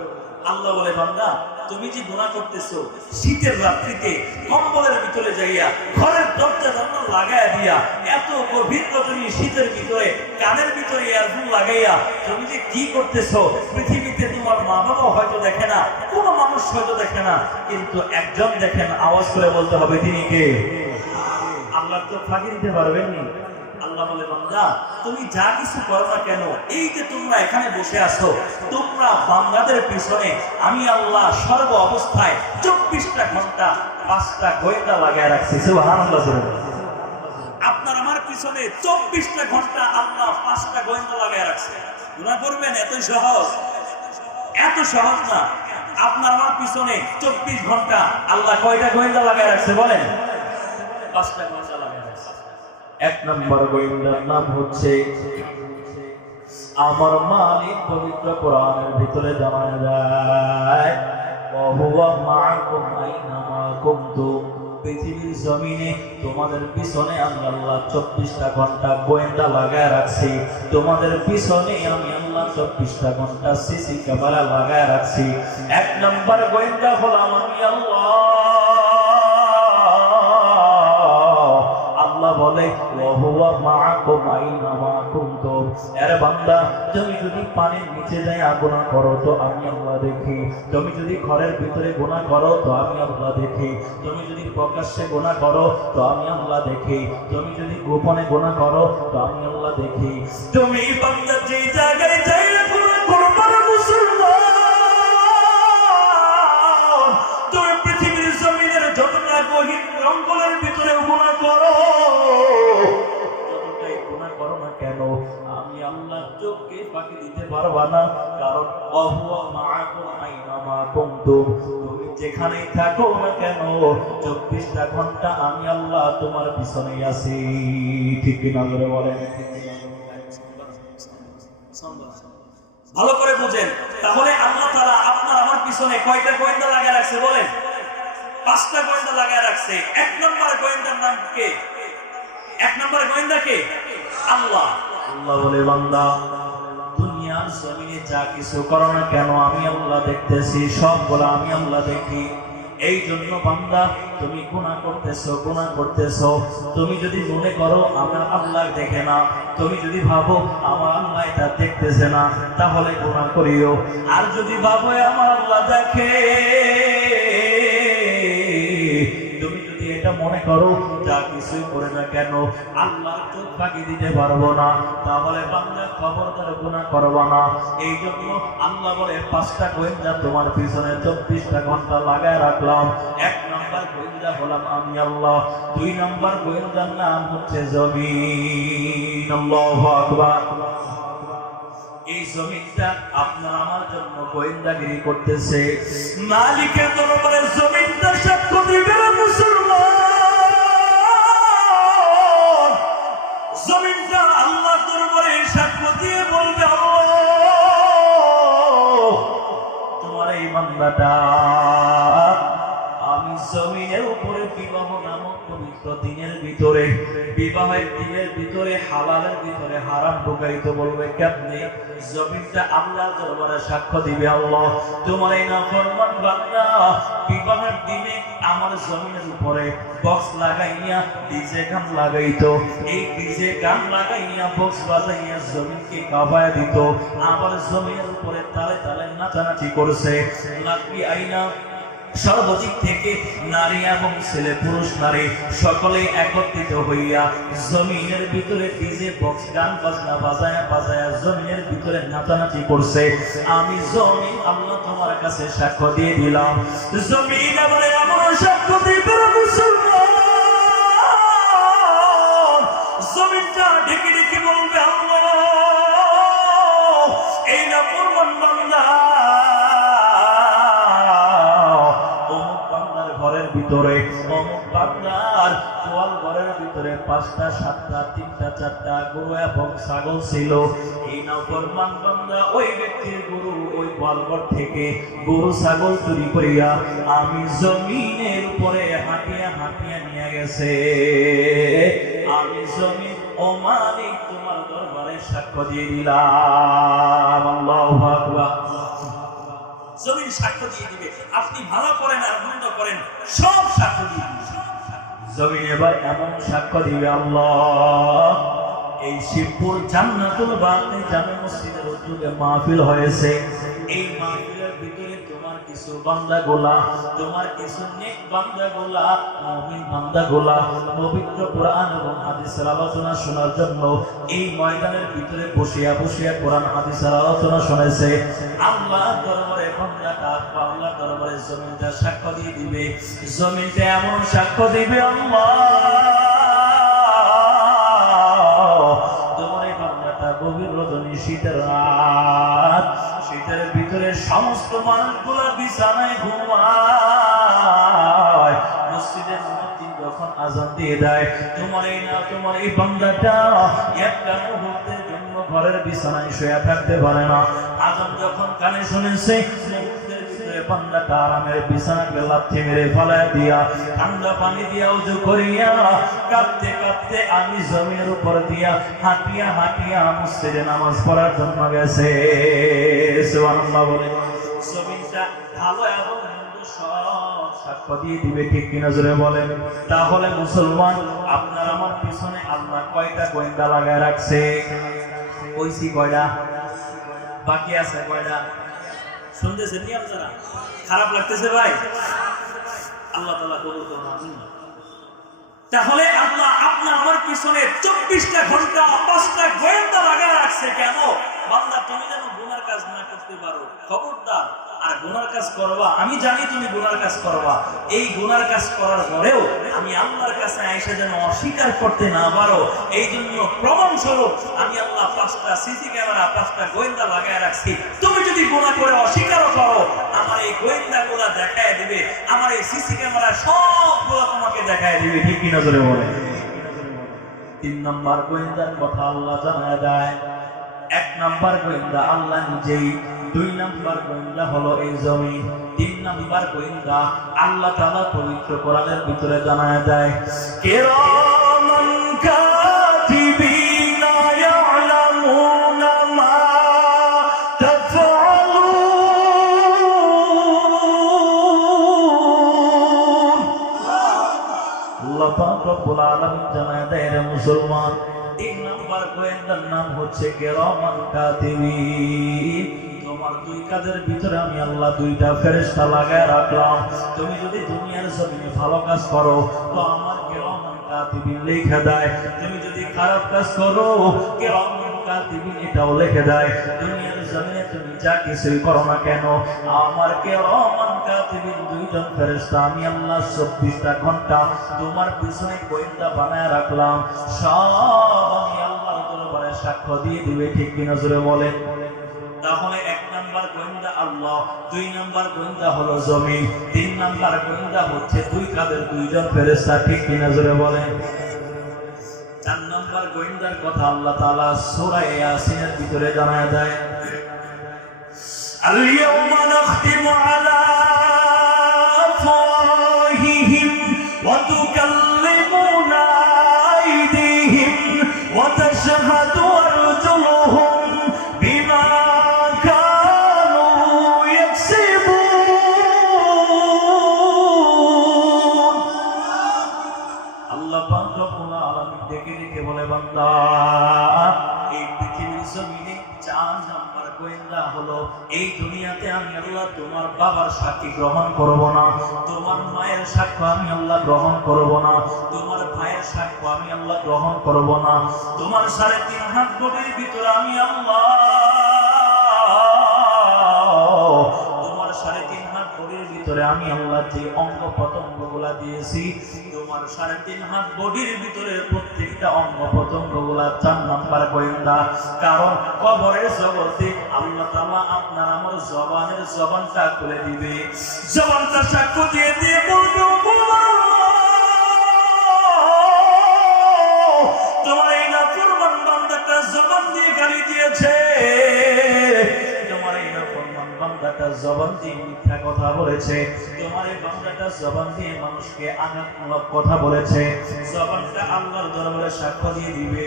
আল্লাহ বলে বান্দা, তুমি যে গুনাহ করতেছো, শীতের রাত্রিতে কম্বলের ভিতরে যাইয়া ঘরের দরজা জানালা লাগাইয়া দিয়া, এত গভীর রজনী শীতের ভিতরে কানের ভিতরে ইয়ারফোন লাগাইয়া তুমি যে কি করতেছো, পৃথিবীতে তোমার মা বাবা হয়তো দেখে না, কোনো মানুষ হয়তো দেখে না, কিন্তু একজন দেখেন, আওয়াজ করে বলতে হবে তিনি কে? আল্লাহ তো ফাঁকি দিতে পারবেন না। আল্লাহ বলে বান্দা, তুমি যা কিছু করো না কেন, এই যে তোমরা এখানে বসে আছো, তোমরা বান্দাদের পিছনে আমি আল্লাহ সর্ব অবস্থায় 24টা ঘন্টা 5টা গোয়েন্দা লাগায় রাখছি। সুবহানাল্লাহ। আপনার আমার পিছনে 24টা ঘন্টা আল্লাহ 5টা গোয়েন্দা লাগায় রাখছে। গুনাহ করবেন এতই সহজ? এত সহজ না। আপনার আমার পিছনে 24 ঘন্টা আল্লাহ কয়টা গোয়েন্দা লাগায় রাখছে বলেন? 5টা গোয়েন্দা লাগায় রাখছে। এক নম্বর গোয়েন্দার নাম হচ্ছে আমার মালিক পবিত্র কোরআনের ভিতরে জানায় যায়, ওয়া হুয়া মাআকুম আইনামা কুনতুম, পৃথিবীর জমিনে তোমাদের পিছনে আমি আল্লাহ 24টা ঘন্টা গোয়েন্দা লাগায় রাখছি। তোমাদের পিছনে আমি আল্লাহ 24টা ঘন্টা সিসি ক্যামেরা লাগায় রাখছি। এক নম্বর গোয়েন্দা হলাম আমি আল্লাহ। আল্লাহ বলে ওয়া হুয়া মাআকুম আইনামা কুনতুম, এর বান্দা তুমি যদি পানির নিচে যায় গুনাহ করো তো আমি আল্লাহ দেখি, তুমি যদি ঘরের ভিতরে গুনাহ করো তো আমি আল্লাহ দেখি, তুমি যদি প্রকাশ্যে গুনাহ করো তো আমি আল্লাহ দেখি, তুমি যদি গোপনে গুনাহ করো তো আমি আল্লাহ দেখি। তুমি বান্দা যে জায়গায় যাইলে গুনাহ করবা না মুসলমান, তুমি পৃথিবীর জমিনের যতটা গহীন জঙ্গলের ভিতরে গুনাহ করো, যতটাই গুনাহ করো না কেন, আমি আল্লাহ চোখকে ফাঁকি দিতে পারবা না। কারণ ওয়া হুয়া মাআকুম আইনামা কুনতুম, তুমি যেখানেই থাকো না কেন 24টা ঘন্টা আমি আল্লাহ তোমার পিছনেই আছি। ঠিক কিনা জোরে বলেন? ভালো করে বুঝেন। তাহলে আল্লাহ তাআলা আপনার আমার পিছনে কয়টা গোয়েন্দা লাগায় রাখছে বলেন? 5টা গোয়েন্দা লাগায় রাখছে। এক নম্বর গোয়েন্দার নাম কে? এক নম্বর গোয়েন্দা কে? আল্লাহ। আল্লাহ বলে বান্দা, দুনিয়ার জমিনে যা কিছু করো না কেন আমি আল্লাহ দেখতেছি, সবগুলো আমি আল্লাহ দেখি। এই জন্য বান্দা তুমি গুনাহ করতেছো, গুনাহ করতেছো, তুমি যদি মনে করো আমার আল্লাহ দেখে না, তুমি যদি ভাবো আমার আল্লাহ এটা দেখতেছে না, তাহলে গুনাহ করিও। আর যদি ভাবো আমার আল্লাহ দেখে, তুমি যদি এটা মনে করো যা কিছুই করে না কেন আল্লাহর চোখ ফাঁকি দিতে পারবো না, তাহলে বান্দা খবরদার গুনাহ করবা না। এই জন্য আল্লাহ বলে 5টা গোয়েন্দা তোমার পিছনে 24টা ঘন্টা লাগায় রাখলাম। এক নম্বর গোয়েন্দা হলাম আমি আল্লাহ। 2 নম্বর গোয়েন্দার নাম হচ্ছে জমিন। আল্লাহু আকবার। এই জমিনটা আপনার আমার জন্য গোয়েন্দাগিরি করতেছে। মালিকের দরবারে জমিনটা সাক্ষ্য দিবে মুসলমান, জমিনটা আল্লাহর দরবারে সাক্ষ্য দিয়ে বলবে আল্লাহ বান্দাটা আমি জমিনের উপরে বিবাহ নামক পবিত্র দিনের ভিতরে, বিবাহের দিনের ভিতরে, হালালের ভিতরে হারাম ঢুকাইতে বলবে কেমনে? জমিনটা আল্লাহর দরবারে সাক্ষ্য দিবে, আল্লাহ তোমার এই নাফরমান বান্দা বিবাহের দিনে আমার জমিনের উপরে বক্স লাগাইয়া ডিজে গান লাগাইতো, এই ডিজে গান লাগাইয়া বক্স বাজাইয়া জমিনকে কাঁপায় দিত, আবার জমিনের উপরে তালে তালে নাচানাচি করছে। লাগবি আইনা সর্বদিক থেকে নারী এবং ছেলে পুরুষ নারী সকলে একত্রিত হইয়া জমিনের ভিতরে ডিজে বক্স গান বাজনা বাজায়া বাজায়া জমিনের ভিতরে নাচানাচি করছে। আমি জমিন আল্লাহ তোমার কাছে সাক্ষ্য দিয়ে দিলাম, জমিন আবার এমন সাক্ষ্য দিবে মুসলমান, জমিনটা ঢেকে ঢেকে বলবে আল্লাহ এই না প্রমাণ বান্দা ঘরের ভিতরে, অমুক বান্দার গোয়াল ঘরের ভিতরে 5টা 7টা 3টা 4টা গরু এবং ছাগল ছিল। এই নাফরমান বান্দা ওই ব্যক্তির গরু ওই গোয়াল ঘর থেকে গরু ছাগল চুরি করিয়া আমি জমিনের উপরে হাঁটিয়া হাঁটিয়া নিয়ে গেছে। আমি জমিন ও মালিক তোমার দরবারে সাক্ষ্য দিয়ে দিলাম। আল্লাহু আকবার। জমিন সাক্ষ্য দিয়ে দিবে, আপনি ভালো করেন আর মন্দ করেন সব সাক্ষ্য দিয়ে দিবে। জমিন এবার এমন সাক্ষ্য দিবে আল্লাহ এই শিবপুর জান্নাতুল বাকি জামে মসজিদের উদ্যোগে মাহফিল হয়েছে, এই মাহফিলের ভিতরে তোমার কিছু বান্দাগুলা, তোমার কিছু নেক বান্দাগুলা, মুমিন বান্দাগুলা পবিত্র কোরআন এবং হাদিসের আলোচনা শোনার জন্য এই ময়দানের ভিতরে বসিয়া বসিয়া কোরআন হাদিসের আলোচনা শুনেছে। আল্লাহর দরবারে বান্দাটা আল্লাহর দরবারে জমিনটা সাক্ষ্য দিয়ে দিবে, জমিনটা এমন সাক্ষ্য দিবে আল্লাহ তোমার এই বান্দাটা গভীর রজনী শীতের রাত, শীতের ভিতরে সমস্ত মানুষগুলো বিছানায় ঘুমায়, মসজিদের মুয়াজ্জিন যখন আযান দিয়ে দেয় তোমার এই বান্দাটা একটা মুহূর্তের জন্য ঘরের বিছানায় শুয়ে থাকতে পারে না। আযান যখন কানে শুনেছে মুহূর্তের ভিতরে বান্দাটা আরামের বিছানাকে লাথি মেরে ফেলায় দিয়া ঠান্ডা পানি দিয়া ওযু করিয়া কাঁপতে কাঁপতে আমি জমিনের উপর দিয়া হাঁটিয়া হাঁটিয়া মসজিদে নামাজ পড়ার জন্য গেছে। সুবহানাল্লাহ বলে জমিনটা ভালো এবং মন্দ সব সাক্ষ্য দিয়ে দিবে, ঠিক কিনা জোরে বলেন। তাহলে মুসলমান আপনার আমার পিছনে আল্লাহ কয়টা গোয়েন্দা লাগায় রাখছে? কইছি কয়টা? বাকি আছে কয়টা? শুনতেছেন নি আপনারা? খারাপ লাগতেছে ভাই? আল্লাহ তাআলা কবুল করুন, আমিন। তাহলে আল্লাহ আপনার আমার পিছনে 24টা ঘন্টা 5টা গোয়েন্দা লাগায় রাখছে কেন? বান্দা তুমি যেন গুনার কাজ না করতে পারো, খবরদার। আর গুনার কাজ করবা, আমি জানি তুমি গুনার কাজ করবা, এই গুনার কাজ করার পরেও আমি আল্লাহর কাছে আয়েশা যেন অস্বীকার করতে না পারো, এই জন্য প্রমাণ স্বরূপ আমি আল্লাহ 5টা সিসি ক্যামেরা 5টা গোয়েন্দা লাগায় রাখছি। তুমি যদি গুনাহ করে অস্বীকার করো আমার এই গোয়েন্দাগুলো দেখায় দিবে, আমার এই সিসি ক্যামেরা সবগুলো তোমাকে দেখায় দিবে, ঠিক কি না জোরে বলে। 3 নম্বর গোয়েন্দার কথা আল্লাহ জানায় দেয়। 1 নম্বর গোয়েন্দা আল্লাহ নিজেই, 2 নম্বর গোয়েন্দা হলো এই জমিন, 3 নম্বর গোয়েন্দা আল্লাহ তাআলা পবিত্র কোরআনের ভিতরে জানায় দেয় কিরামান কাতিবিনা ইয়ালামুনা মা তাফআলুন। আল্লাহ পাক রব্বুল আলামিন জানায় দেয় রে মুসলমান 3 নম্বর গোয়েন্দার নাম হচ্ছে কিরামান কাতিবিন। তোমার 2 কাজের ভিতরে আমি আল্লাহ 2টা ফেরেশতা লাগায় রাখলাম। তুমি যদি দুনিয়ার জমিনে ভালো কাজ করো তো আমার কিরামান কাতিবিন লিখে দেয়, তুমি যদি খারাপ কাজ করো কিরামান কাতিবিন এটাও লিখে দেয়। দুনিয়ার জমিনে তুমি যা কিছুই করো না কেন আমার কিরামান কাতিবিন 2 জন ফেরেশতা আমি আল্লাহ 24টা ঘন্টা তোমার পিছনে গোয়েন্দা বানায় রাখলাম, সব আমি আল্লাহর দরবারে সাক্ষ্য দিয়ে দিবে, ঠিক কিনা জোরে বলেন। তাহলে 1 নম্বর গোয়েন্দা আল্লাহ, 2 নম্বর গোয়েন্দা হলো জমিন, 3 নম্বর গোয়েন্দা হচ্ছে 2 কাদের 2 জন ফেরেশতা, ঠিক কিনা জোরে বলেন। 4 নম্বর গোয়েন্দার কথা আল্লাহ তাআলা সূরা ইয়াসিনের ভিতরে জানায় দেয় আল ইয়াউমা নাখতিমু আলা এই দুনিয়াতে আমি আল্লাহ তোমার বাবার সাক্ষী গ্রহণ করব না, তোমার মায়ের সাক্ষ্য আমি আল্লাহ গ্রহণ করব না, তোমার ভাইয়ের সাক্ষ্য আমি আল্লাহ গ্রহণ করব না, তোমার 3.5 হাত গভীর ভিতরে আমি আল্লাহ, তোমার 3.5 হাত বডির ভিতরে আমি আল্লাহ যে অঙ্গ প্রত্যঙ্গগুলা দিয়েছি, তোমার 3.5 হাত বডির ভিতরে প্রত্যেকটা অঙ্গ প্রত্যঙ্গগুলা 4 নাম্বার গোয়েন্দা। কারণ কবরের জগতে আল্লাহ তাআলা আপনার আমার জবানটা খুলে দিবে, জবানটা সাক্ষ্য দিয়ে দিয়ে বলবে তোমার এই নাফরমান বান্দাটা জবান দিয়ে গালি দিয়েছে, তোমার এই নাফরমান বান্দাটা জবান দিয়ে মিথ্যা কথা বলেছে, তোমার এই বান্দাটা জবান দিয়ে মানুষকে আঘাতমূলক কথা বলেছে, জবানটা আল্লাহর দরবারে সাক্ষ্য দিয়ে দিবে।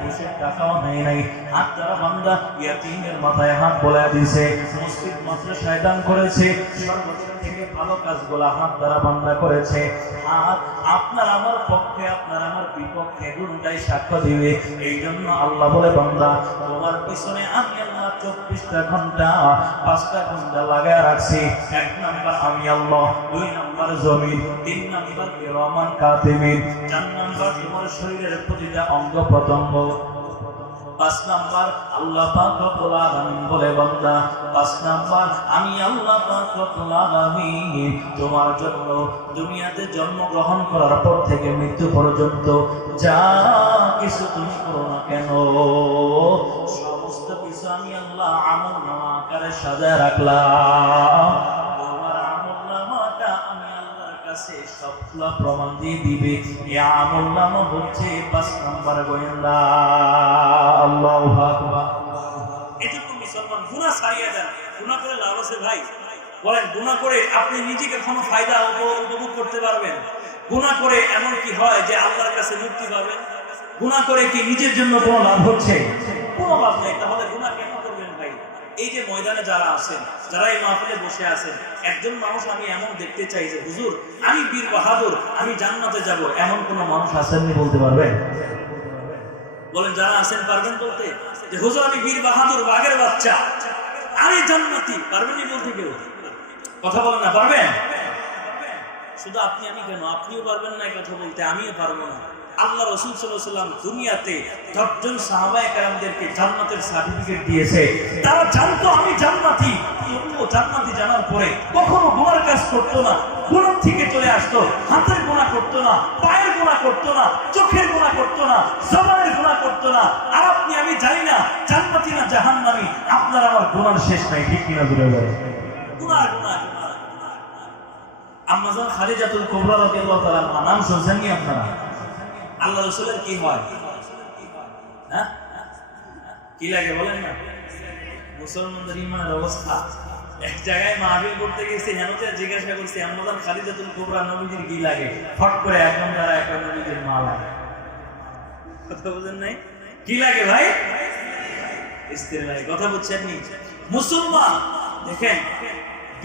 বসে টাকাও নেই নাই, হাত দ্বারা বান্দা ইয়াতীমের মাথায় হাত বোলায় দিয়েছে, মসজিদ মাদ্রাসায় দান করেছে, সর্বত্র থেকে ভালো কাজগুলা হাত দ্বারা বান্দা করেছে। হাত আপনার আমার পক্ষে আপনার আমার বিপক্ষে দুটাই সাক্ষ্য দিবে। এই জন্য আল্লাহ বলে বান্দা তোমার পিছনে আমি আল্লাহ 24টা ঘন্টা 5টা ঘন্টা লাগায় রাখছি। 1 নাম্বার আমি আল্লাহ, 2 নাম্বার জমিন, 3 নাম্বার কিরামান কাতিবিন, 4 নাম্বার তোমার শরীরের প্রতিটা অঙ্গ প্রত্যঙ্গ, 5 নাম্বার আল্লাহ পাক রব্বুল আলামিন বলে বান্দা 5 নাম্বার আমি আল্লাহ পাক রব্বুল আলামিন তোমার জন্য দুনিয়াতে জন্মগ্রহণ করার পর থেকে মৃত্যু পর্যন্ত যা কিছু তুমি করো না কেন সমস্ত কিছু আমি আল্লাহ আমলনামা আকারে সাজায় রাখলাম। তোমার আমলনামাটা আমি আল্লাহর কাছে সবগুলা প্রমাণ দিয়ে দিবে। এই আমলনামা হচ্ছে 5 নাম্বার গোয়েন্দা। আল্লাহু আকবার। এটুকু মুসলমান গুনাহ ছাড়িয়ে দেন। গুনাহ করে লাভ আছে ভাই? বলেন গুনাহ করে আপনি নিজেকে কোনো ফায়দা উপভোগ করতে পারবেন? গুনাহ করে এমন কি হয় যে আল্লাহর কাছে মুক্তি পাবেন? গুনাহ করে কি নিজের জন্য কোনো লাভ হচ্ছে? কোনো লাভ নেই। তাহলে গুনাহ কেন করবেন ভাই? এই যে ময়দানে যারা আছেন, যারা এই মাহফিলে বসে আছেন, একজন মানুষ আমি এমন দেখতে চাই যে হুজুর আমি বীর বাহাদুর, আমি জান্নাতে যাব, এমন কোন মানুষ আছেননি বলতে পারবেন? বলেন যারা আছেন পারবেন বলতে যে হুজুর আমি বীর বাহাদুর, বাঘের বাচ্চা, আমি জান্নাতি, পারবেনই বলতে কেউ? কথা বলেন না, পারবেন? শুধু আপনি আমি কেন, আপনিও পারবেন না কথা বলতে, আমিও পারবো না। আল্লাহ রাসূল সাল্লাল্লাহু আলাইহি ওয়াসাল্লাম দুনিয়াতে 10 জন সাহাবায়ে কেরামদেরকে জান্নাতের সার্টিফিকেট দিয়েছে। তারা জানতো আমি জান্নাতি, তবুও জান্নাতি জানার পরে কখনো গুনার কাজ করতো না, গুনাহ থেকে চলে আসতো। হাতের গুনাহ করতো না, পায়ের গুনাহ করতো না, চোখের গুনাহ করতো না, জবানের গুনাহ করতো না। আর আপনি আমি জানি না জান্নাতি না জাহান্নামী, আপনার আমার গুনার শেষ নাই, ঠিক কিনা জুড়ে বলেন? গুনাহ গুনাহ আম্মা জান খাদিজাতুল কুবরা রাদিয়াল্লাহু তাআলা নাম শুনছেন কি আপনারা? আল্লাহ রাসূলের কি হয়? হ্যাঁ কি লাগে বলেন না? মুসলমানদের ঈমানের অবস্থা। এক জায়গায় মাহফিল করতে গেছি, হেনতে জিজ্ঞাসা করছি আম্মা জান খাদিজাতুল কুবরা নবীজির কি লাগে? ফট করে একদম তারা একটা নবীজির মা লাগে। কথা বুঝেন নাই? কি লাগে ভাই? স্ত্রী লাগে। কথা বুঝছেন নি? মুসলমান দেখেন,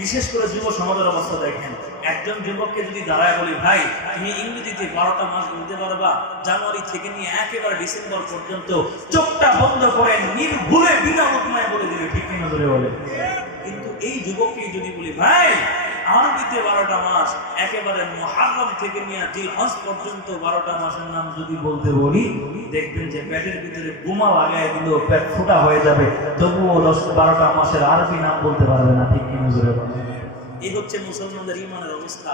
বিশেষ করে যুব সমাজের অবস্থা দেখেন। একজন যুবককে যদি দাঁড়ায় বলি ভাই তুমি ইংরেজিতে 12টা মাস বলতে পারবা, জানুয়ারি থেকে নিয়ে একেবারে ডিসেম্বর পর্যন্ত, চোখটা বন্ধ করে নির্ভুলে বিনা লোকমায় বলে দিবে, ঠিক কিনা ধরে বলে। কিন্তু এই যুবককে যদি বলি ভাই আরবিতে 12টা মাস, একেবারে মুহররম থেকে নিয়ে জিলহজ পর্যন্ত 12টা মাসের নাম যদি বলতে বলি, দেখবেন যে পেটের ভিতরে বোমা লাগায় দিলেও পেট ফোটা হয়ে যাবে, তবুও 10-12টা মাসের আরবি নাম বলতে পারবে না, ঠিক কিনা জোরে বলে। এই হচ্ছে মুসলমানদের ঈমানের অবস্থা।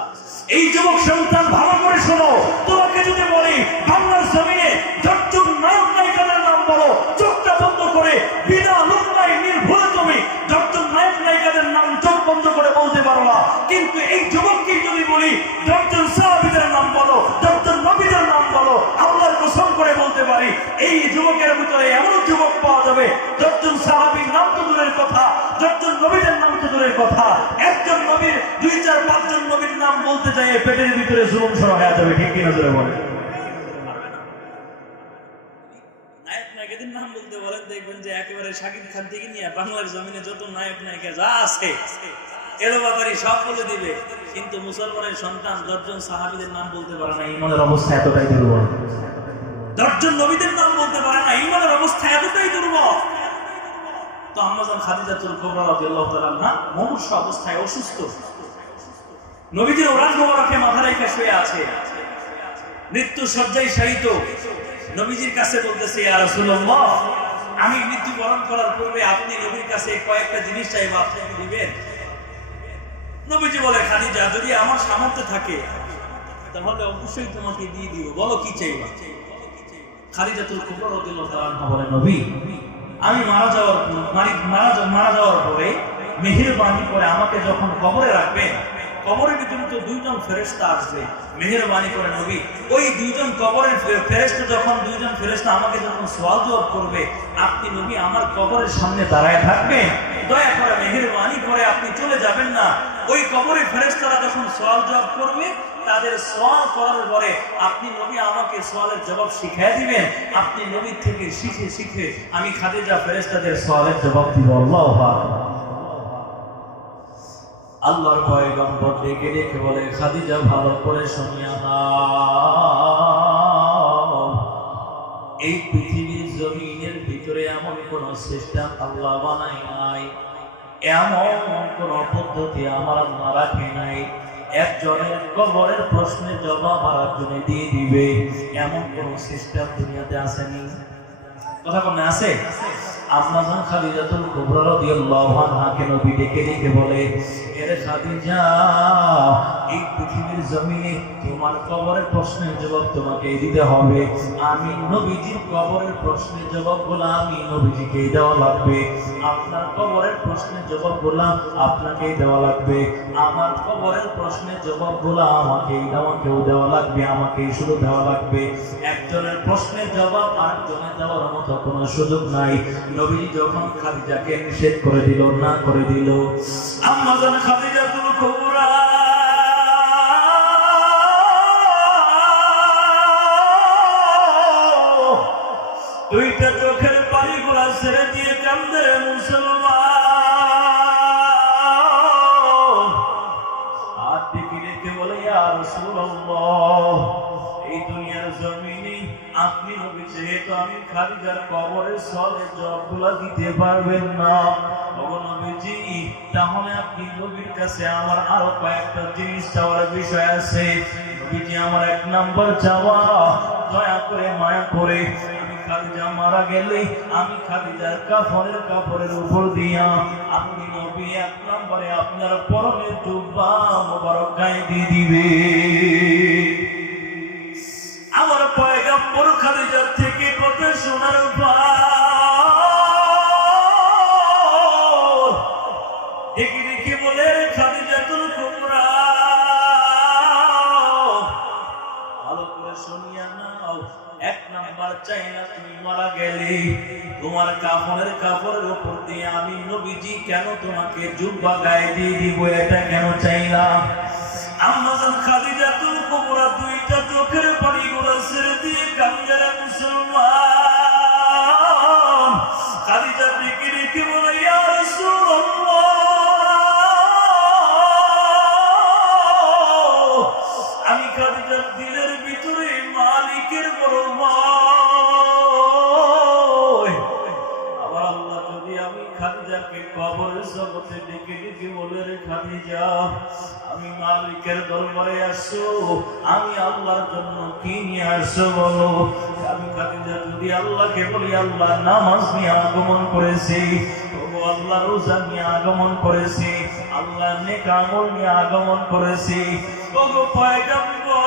এই যুবক সন্তান ভালো করে শোনো, তোমাকে যদি বলি বাংলার জমিনে যতজন নায়ক নায়িকাদের নাম বলো, চোখটা বন্ধ করে বিনা লোকমায় নির্ভুলে তুমি যতজন নায়ক নায়িকাদের নাম চোখ বন্ধ করে বলতে পারো না। কিন্তু এই যুবককে যদি বলি 10 জন সাহাবীদের নাম বলো, 10 জন নবীদের নাম বলো, আল্লাহর কসম করে বলতে পারি এই যুবকের ভিতরে এমন যুবক পাওয়া যাবে 10 জন সাহাবীর নাম তো দূরের কথা, 10 জন নবীদের নাম তো দূরের কথা, একজন নবীর 2-4-5 জন নবীর নাম বলতে চাই পেটের ভিতরে জুলুম শুরু হয়ে যাবে, ঠিক কিনা জোরে বলে? নায়ক নায়িকাদের নাম বলতে বলেন, দেখবেন যে একেবারে শাকিব খান থেকে নিয়ে বাংলার জমিনে যত নায়ক নায়িকা যা আছে এলো ব্যাপারই সব বলে দিবে। কিন্তু মুসলমানের সন্তান 10 জন সাহাবীদের নাম বলতে পারে না, ঈমানের অবস্থা এতটাই দুর্বল। 10 জন নবীদের নাম বলতে পারে না, ঈমানের অবস্থা এতটাই দুর্বল। তো আম্মাজান খাদিজাতুল কুবরা রাদিয়াল্লাহু তাআলা আনহা মুমূর্ষ অবস্থায় অসুস্থ, নবীজির ওড়ান মোবারকে মাথা রেখে শুয়ে আছে, মৃত্যু শয্যায় শায়িত। নবীজির কাছে বলতেছে, ইয়া রাসূলুল্লাহ, আমি মৃত্যুবরণ করার পূর্বে আপনি নবীর কাছে কয়েকটা জিনিস চাইবো, আপনি কি দিবেন? নবীজি বলে, খাদিজা, যদি আমার সামর্থ্য থাকে তাহলে অবশ্যই তোমাকে দিয়ে দিব, বলো কি চাইবা? খাদিজাতুল কুবরা রাদিয়াল্লাহু তাআলা আনহা বলে, নবী, আমি মারা যাওয়ার পরে মেহেরবানি করে আমাকে যখন কবরে রাখবেন, কবরের ভিতরে তো দুইজন ফেরেশতা আসবে, মেহেরবানি করে নবী ওই দুইজন কবরের ফেরেশতা যখন দুইজন ফেরেশতা আমাকে যখন সওয়াল জবাব করবে, আপনি নবী আমার কবরের সামনে দাঁড়ায় থাকবেন, দয়া করে মেহেরবানি করে আপনি চলে যাবেন না। ওই কবরের ফেরেশতারা যখন সওয়াল জবাব করবে, তাদের সওয়াল করার পরে আপনি নবী আমাকে সওয়ালের জবাব শিখিয়ে দিবেন, আপনি নবীর থেকে শিখে শিখে আমি খাদিজা ফেরেশতাদের সওয়ালের জবাব দিব। আল্লাহু আকবার। আল্লাহর পয়গম্বর ডেকে ডেকে বলে, খাদিজা, ভালো করে শুনিয়া নাও, এই পৃথিবীর জমিনের ভিতরে এমন কোন সিস্টেম আল্লাহ বানাই নাই, এমন কোন পদ্ধতি আমার আল্লাহ রাখে নাই, একজনের কবরের প্রশ্নের জবাব আরেকজনে দিয়ে দিবে, এমন কোন সিস্টেম দুনিয়াতে আসেনি। কথা কোনে আছে? আম্মাজান খাদিজাতুল কুবরা রাদিয়াল্লাহু আনহাকে নবী ডেকে ডেকে বলে, এরে খাদিজা, এই পৃথিবীর জমিনে তোমার কবরের প্রশ্নের জবাব তোমাকে দিতে হবে, আমি নবীজির কবরের প্রশ্নের জবাবগুলো আমি নবীজিকেই দেওয়া লাগবে, আপনার কবরের প্রশ্নের জবাবগুলো আপনাকেই দেওয়া লাগবে, আমার কবরের প্রশ্নের জবাবগুলো আমাকেই দেওয়া লাগবে, আমাকেই শুধু দেওয়া লাগবে। একজনের প্রশ্নের জবাব আরেকজনের দেওয়ার মতো কোনো সুযোগ নাই। নবী যখন খাদিজাকে নিষেধ করে দিল, না করে দিল, আম্মাজান খাদিজাতুল কুবরা দুইটা চোখের পানিগুলা ছেড়ে দিয়ে কান্দে, মুসলমান, আর ডেকে ডেকে বলে, ইয়া রাসূলুল্লাহ, এই দুনিয়ার জমিনে আপনি নবী, যেহেতু আমি খাদিজার কবরের সওয়ালের জবাবগুলো দিতে পারবেন না, ওগো নবীজি, তাহলে আপনি নবীর কাছে আমার আরো কয়েকটা জিনিস চাওয়ার বিষয় আছে। নবীজি, আমার এক নাম্বার চাওয়া, দয়া করে মায়া করে আমি খাদিজা মারা গেলে আমি খাদিজার কাফনের উপর দিয়া আপনি নবী এক নম্বরে আপনার পরনের জুব্বা মোবারক গায়ে দিয়ে দিবে। আমার পয়গম্বর খাদিজার থেকে কত সোনার দেখি দেখি বলে, খাদিজাতুল কুবরা, ভালো করে শুনিয়া নাও, এক নাম্বার চাই না তুমি মারা গেলে তোমার কাপড়ের উপর দিয়ে আমি নবীজি কেন তোমাকে জুব্বা গায়ে দিয়ে দিব, এটা কেন চাইলাম? আম্মাজান খাদিজাতুল কুবরা দুইটা চোখের পানিগুলো ছেড়ে দিয়ে কান্দে, মুসলমান। খাদিজা ডেকে ডেকে বলে, ইয়া রাসূলুল্লাহ, আমি খাদিজার দিলের ভিতরে মালিকের বড় ভয়, আবার আল্লাহ যদি আমি খাদিজাকে কবরের জগতে ডেকে ডেকে বলে, রে খাদিজা, আমি মালিকের দরবারে আসছো, আমি আল্লাহর জন্য কি নিয়ে আসছো বলো? আমি খাদিজা যদি আল্লাহকে বলি, আল্লাহ নামাজ নিয়ে আগমন করেছি, আল্লাহ রোজা নিয়ে আগমন করেছি, আল্লাহ নেক আমল নিয়ে আগমন করেছি, ওগো পয়গম্বর,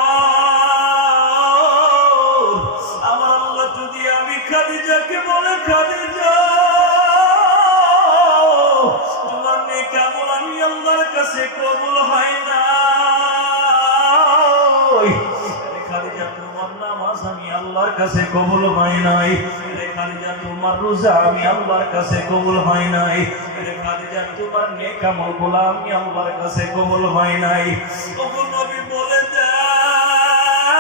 আমার আল্লাহ যদি আমি খাদিজাকে বলে, খাদিজা, তোমার নেক আমল আমি আল্লাহর কাছে কবুল হয় না, খাদিজা তোমার নামাজ আমি আল্লাহর কাছে কবুল হয় নাই, খাদিজা তোমার রোজা আমি আল্লাহর কাছে কবুল হয় নাই, খাদিজা তোমার নেক আমলগুলো আমি আল্লাহর কাছে কবুল হয় নাই। ওগো নবী বলে দেন,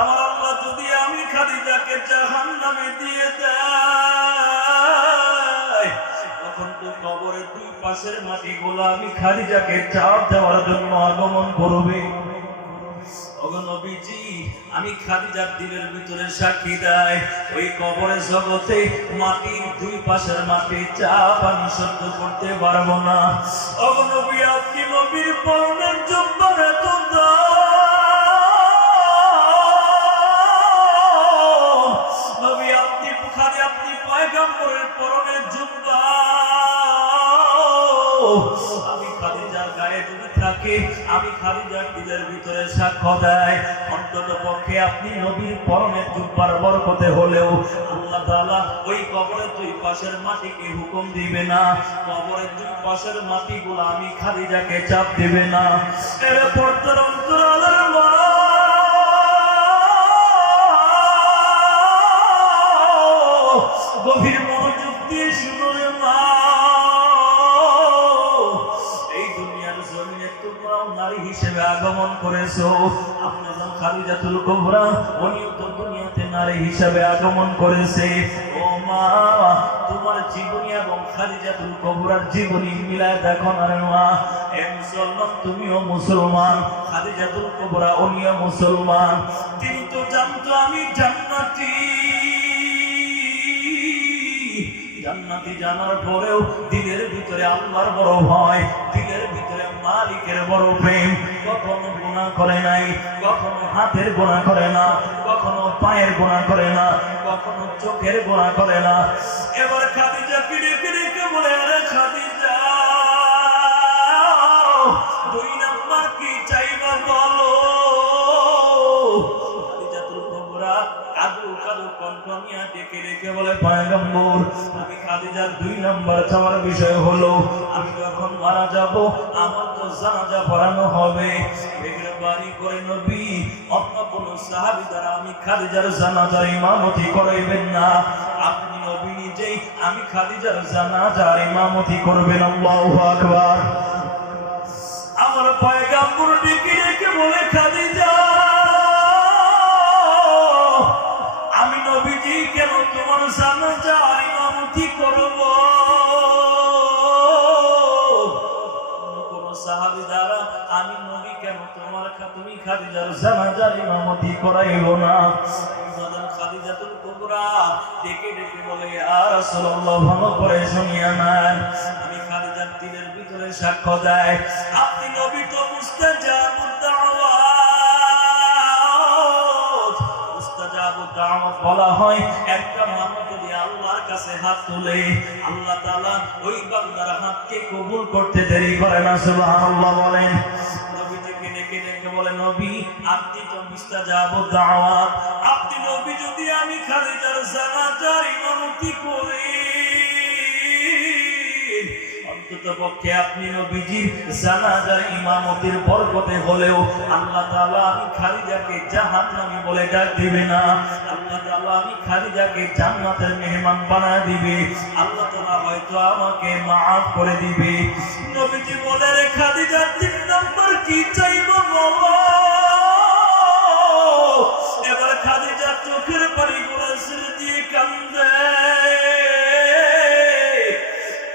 আমার আল্লাহ যদি আমি খাদিজাকে জাহান্নামে দিয়ে দেয়, তখন তো কবরের দুই পাশের মাটিগুলো আমি খাদিজাকে চাপ দেওয়ার জন্য আগমন করবে। ওগো নবীজি, আমি খাদিজার দিলের ভিতরে সাক্ষী দেয়, ওই কবরের জগতে মাটির দুই পাশের মাটি চা পানি সহ্য করতে পারবো না। ওগো নবী, আপনি নবীর পরনের জুব্বার এত নবী, আপনি বুখারী, আপনি পয়গম্বরের পরনের জুব্বা, আমি খাদিজার গায়ে যদি থাকে, আমি খাদিজার দিলের ভিতরে সাক্ষ্য দেয়, অন্তত পক্ষে আপনি নবীর পরনের জুব্বার বরকতে হলেও আল্লাহ তাআলা ওই কবরের দুই পাশের মাটিকে হুকুম দিবে না, কবরের দুই পাশের মাটিগুলো আমি খাদিজাকে চাপ দিবে না। এর পর্দার অন্তরালের মা, গভীর মনোযোগ দিয়ে শুনো রে মা, এই দুনিয়ার জমিনে তোমরাও নারী হিসেবে আগমন করেছো, আপনার খাদিজাতুল কুবরা উনিও তো দুনিয়াতে নারী হিসেবে আগমন করেছে। ও মা, তোমার জীবনী এবং খাদিজাতুল কুবরার জীবনী মিলায় দেখো না রে মা। এ মুসলমান, তুমিও মুসলমান, খাদিজাতুল কুবরা উনিও মুসলমান। তিনি তো জানতো আমি জান্নাতি, জান্নাতি জানার পরেও দিলের ভিতরে আল্লাহর বড় ভয়, দিলের ভিতরে মালিকের বড় প্রেম। কখনো গুনাহ করে নাই, কখনো হাতের গুনাহ করে না, কখনো পায়ের গুনাহ করে না, কখনো চোখের গুনাহ করে না। এবার খাদিজাকে ডেকে ডেকে বলে, আরে খাদিজা, দুই নাম্বার কি চাইবা বলো। খাদিজাতুল কুবরা কাদু কাদু কণ্ঠনিয়া ডেকে ডেকে বলে, পয়গম্বর, আমি খাদিজার দুই নাম্বার চাওয়ার বিষয় হলো, আমি যখন মারা যাব আমার তো জানাজা পড়ানো হবে, মেহরবানি করে নবী অন্য কোন সাহাবী দ্বারা আমি খাদিজার জানাজার ইমামতি করাইবেন না, আপনি নবী নিজেই আমি খাদিজার জানাজার ইমামতি করবেন। আল্লাহু আকবার। আমার পয়গম্বর ডেকে ডেকে বলে, খাদিজা, আমি নবীজি কেন তোমার জানাজার ইমামতি করব? কোন সাহাবী দ্বারা আমি নবী কেন তুমি খাদিজার জানাজার ইমামতি করাইব না? খাদিজাতুল কুবরা ডেকে ডেকে বলে, ইয়া রাসূলুল্লাহ, ভালো করে শুনিয়া নেন, আমি খাদিজার দিলের ভিতরে সাক্ষ্য দেয়, আপনি নবী তো মুস্তাজাবুদ দাওয়াত। মুস্তাজাবুদ দাওয়াত বলা হয় একটা মানুষ যদি আল্লাহর কাছে হাত তোলে, আল্লাহ তাআলা ওই বান্দার হাতকে কবুল করতে দেরি করে না। সুবহানাল্লাহ বলেন। নবীজিকে ডেকে ডেকে বলে, নবী আপনি তো মুস্তাজাবুদ দাওয়াত, আপনি নবী যদি আমি খাদিজার জানাজার ইমামতি করি, অন্তত পক্ষে আপনি নবীজির জানাজার ইমামতির বরকতে হলেও আল্লাহ তাআলা আমি খাদিজাকে জাহান্নামী বলে ডাক দিবে না, আল্লাহ তাআলা আমি খাদিজাকে জান্নাতের মেহমান বানায় দিবে, আল্লাহ তাআলা হয়তো আমাকে maaf করে দিবে। নবীজি বলে, রে খাদিজার তিন নাম্বার কি চাইবো বলো। এবার খাদিজা চোখের পানি গুলো ছেড়ে দিয়ে কান্দে,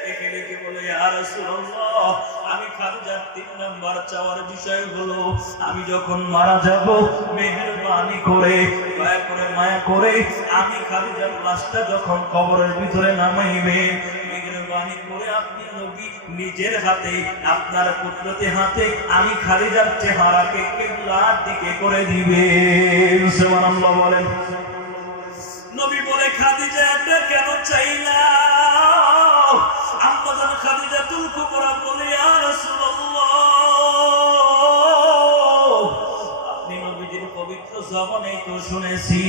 ডেকে ডেকে বলে, ইয়া রাসূলুল্লাহ, আমি খাদিজার তিন নাম্বার চাওয়ার বিষয় হলো, আমি যখন মারা যাব মেহেরবানি করে, দয়া করে, মায়া করে আমি খাদিজার লাশটা যখন কবরের ভিতরে নামাইবেন, মেহেরবানি করে আপনি নবী নিজের হাতে, আপনার কুদরতি হাতে আমি খাদিজার চেহারাকে কিবলার দিকে করে দিবেন। সুবহানাল্লাহ বলেন। নবী বলে, খাদিজা এটা কেন চাইলা? আম্মা জান খাদিজাতুল কুবরা বলে, ইয়া রাসূলুল্লাহ, আপনি নবীজির পবিত্র জবানেই তো শুনেছি,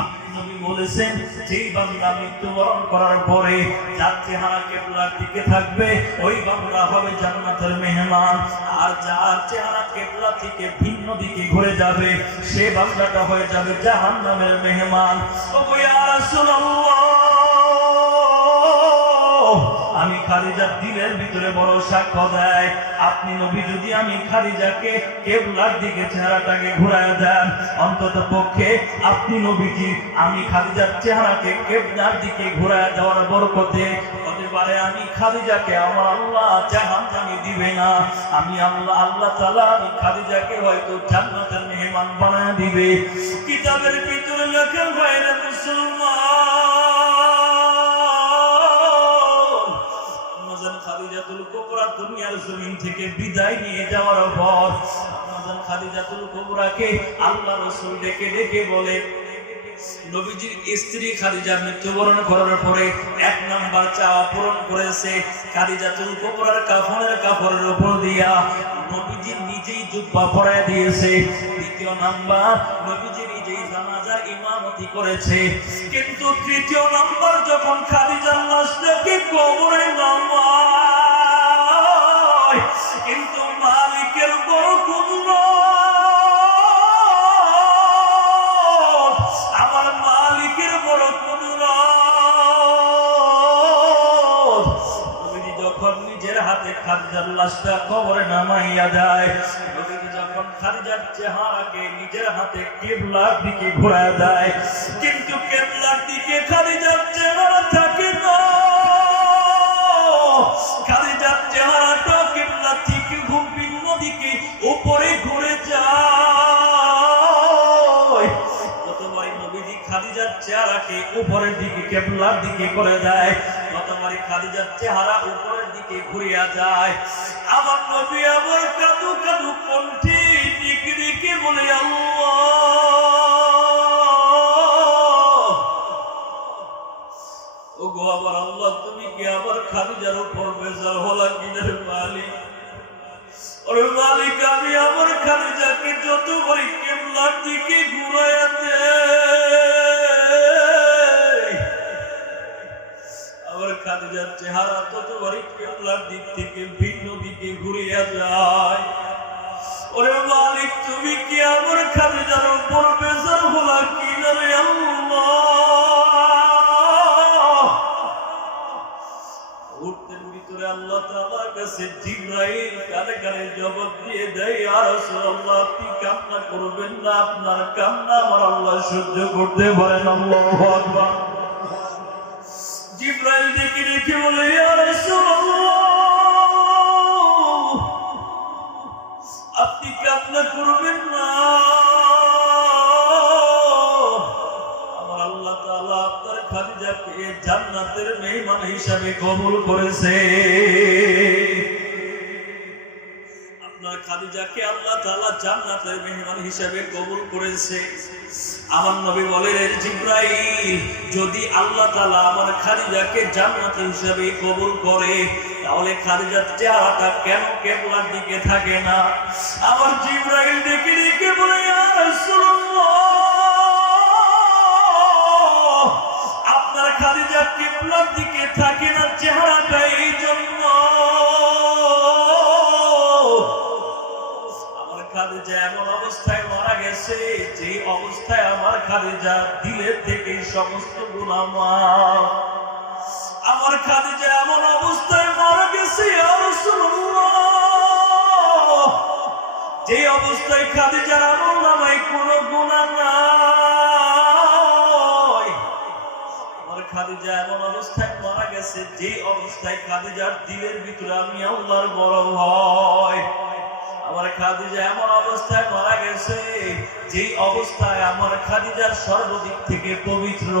আপনি নবী বলেছেন যেই বান্দা মৃত্যুবরণ করার পরে যার চেহারা কিবলার দিকে থাকবে ওই বান্দা হবে জান্নাতের মেহমান, আর যার চেহারা কিবলা থেকে ভিন্ন দিকে ঘুরে যাবে সে বান্দাটা হয়ে যাবে জাহান্নামের মেহমান। ও ইয়া রাসূলুল্লাহ, আমি খাদিজার দিলের ভিতরে বড় সাক্ষ্য দেয়, আপনি নবী যদি আমি খাদিজাকে কিবলার দিকে চেহারাটাকে ঘুরায় দেন, অন্তত পক্ষে আপনি নবীজি আমি খাদিজার চেহারাকে কিবলার দিকে ঘুরায় দেওয়ার বরকতে পারে আমি খাদিজাকে আমার আল্লাহ জাহান্নামে দিবে না, আমি আল্লাহ তাআলা আমি খাদিজাকে হয়তো জান্নাতের মেহমান বানায় দিবে। কিতাবের ভিতরে লেখা হয় রে মুসলমান, খাদিজাতুল কুবরা দুনিয়ার জমিন থেকে বিদায় নিয়ে যাওয়ার পর খাদিজাতুল কুবরাকে আল্লাহ রাসূল ডেকে ডেকে বলে, নবীজির স্ত্রী খাদিজা মৃত্যুবরণ করার পরে এক নাম্বার চাওয়া পূরণ করেছে। খাদিজাতুল কুবরার কাফনের উপর দিয়া নবীজি নিজেই জুব্বা পরায় দিয়েছে। দ্বিতীয় নাম্বার, নবীজি নিজেই জানাজার ইমামতি করেছে। কিন্তু তৃতীয় নাম্বার, যখন খাদিজার লাশটাকে কবরে নামায়, কিন্তু মালিকের বড় কুদরত, আমার মালিকের বড় কুদরত। নবীজি যখন নিজের হাতে খাদিজার লাশটা কবরে নামাইয়া দেয়, নবীজি যখন খাদিজার চেহারাকে নিজের হাতে কিবলার দিকে ঘোরায় দেয়, কিন্তু কিবলার দিকে খাদিজার চেহারা থাকে না। খাদিজার চেহারাটা কিবলা থেকে ভিন্ন দিকে উপরে ঘুরে যায়। কতবার নবীজি খাদিজার চেহারাকে উপরের দিকে কিবলার দিকে করে দেয়, কতবার খাদিজার চেহারা উপরের দিকে ঘুরিয়া যায়। আমার নবী আবার কাঁদু কাঁদু কণ্ঠে দিকে দিকে বলে, আল্লাহ, ওগো আমার আল্লাহ, তুমি কি আবার খাদিজার উপর বেজার হলা কিনার মালিক? ওরে মালিক, আমি আমার খাদিজাকে যতবারই কিবলার দিকে ঘুরাইয়া দেই, আমার খাদিজার চেহারা ততবারই কিবলার দিক থেকে ভিন্ন দিকে ঘুরিয়া যায়। ওরে মালিক, তুমি কি আমার খাদিজার উপর বেজার হলা কিনার আল্লাহ? আল্লাহ তাআলার কাছে জিবরাইল কানে কানে জবাব দিয়ে দেয়, ইয়া রাসূলুল্লাহ, আপনি কান্না করবেন না, আপনার কান্না আমার আল্লাহ সহ্য করতে পারেন। আল্লাহু আকবার। জিবরাইল ডেকে ডেকে বলে, ইয়া রাসূলুল্লাহ, আপনি কান্না করবেন না, আমার আল্লাহ তাআলা আপনার খাদিজাকে জান্নাতের মেহমান হিসাবে কবুল করেছে। আপনার খাদিজাকে আল্লাহ তাআলা জান্নাতের মেহমান হিসাবে কবুল করেছে। আমার নবী বলেন, জিবরাইল, যদি আল্লাহ তাআলা আমার খাদিজাকে জান্নাত হিসাবে কবুল করে, তাহলে খাদিজার চেহারাটা কেন কিবলার দিকে থাকে না? আমার জিবরাইল ডেকে ডেকে বলে, ইয়া রাসূলুল্লাহ, আপনার খাদিজা কিবলার দিকে থাকে না চেহারাটা এই জন্য, আমার খাদিজা এমন অবস্থায় মারা গেছে যে অবস্থায় আমার খাদিজা দিলের থেকে সমস্ত গুনাহ মাফ। আমার খাদিজা এমন অবস্থায় মারা গেছে ইয়া রাসূলুল্লাহ, যে অবস্থায় খাদিজার আমলনামায় কোনো গুনাহ নাই। আমার খাদিজা এমন অবস্থায় মারা গেছে যে অবস্থায় খাদিজার দিলের ভিতরে আমি আল্লাহর বড় ভয়। আমার খাদিজা এমন অবস্থায় মারা গেছে যে অবস্থায় আমার খাদিজার সর্বদিক থেকে পবিত্র।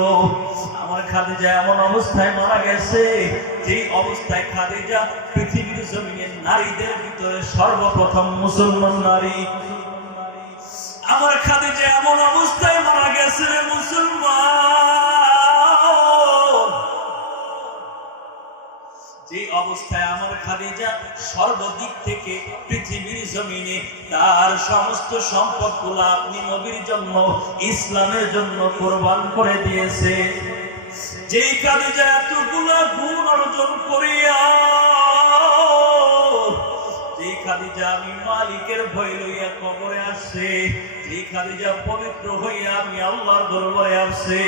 আমার খাদিজা এমন অবস্থায় মারা গেছে যে অবস্থায় খাদিজা পৃথিবীর জমিনে নারীদের ভিতরে সর্বপ্রথম মুসলমান নারী। আমার খাদিজা এমন অবস্থায় মারা গেছে রে মুসলমান, যে অবস্থায় আমার খাদিজা সর্বদিক থেকে পৃথিবীর জমিনে তার সমস্ত সম্পদগুলো আপনি নবীর জন্য, ইসলামের জন্য কোরবান করে দিয়েছে। যেই খাদিজা এতগুলা গুণ অর্জন করিয়া, যেই খাদিজা আমি মালিকের ভয় লইয়া কবরে আসছে, যেই খাদিজা পবিত্র হইয়া আমি আল্লাহর দরবারে আসছে,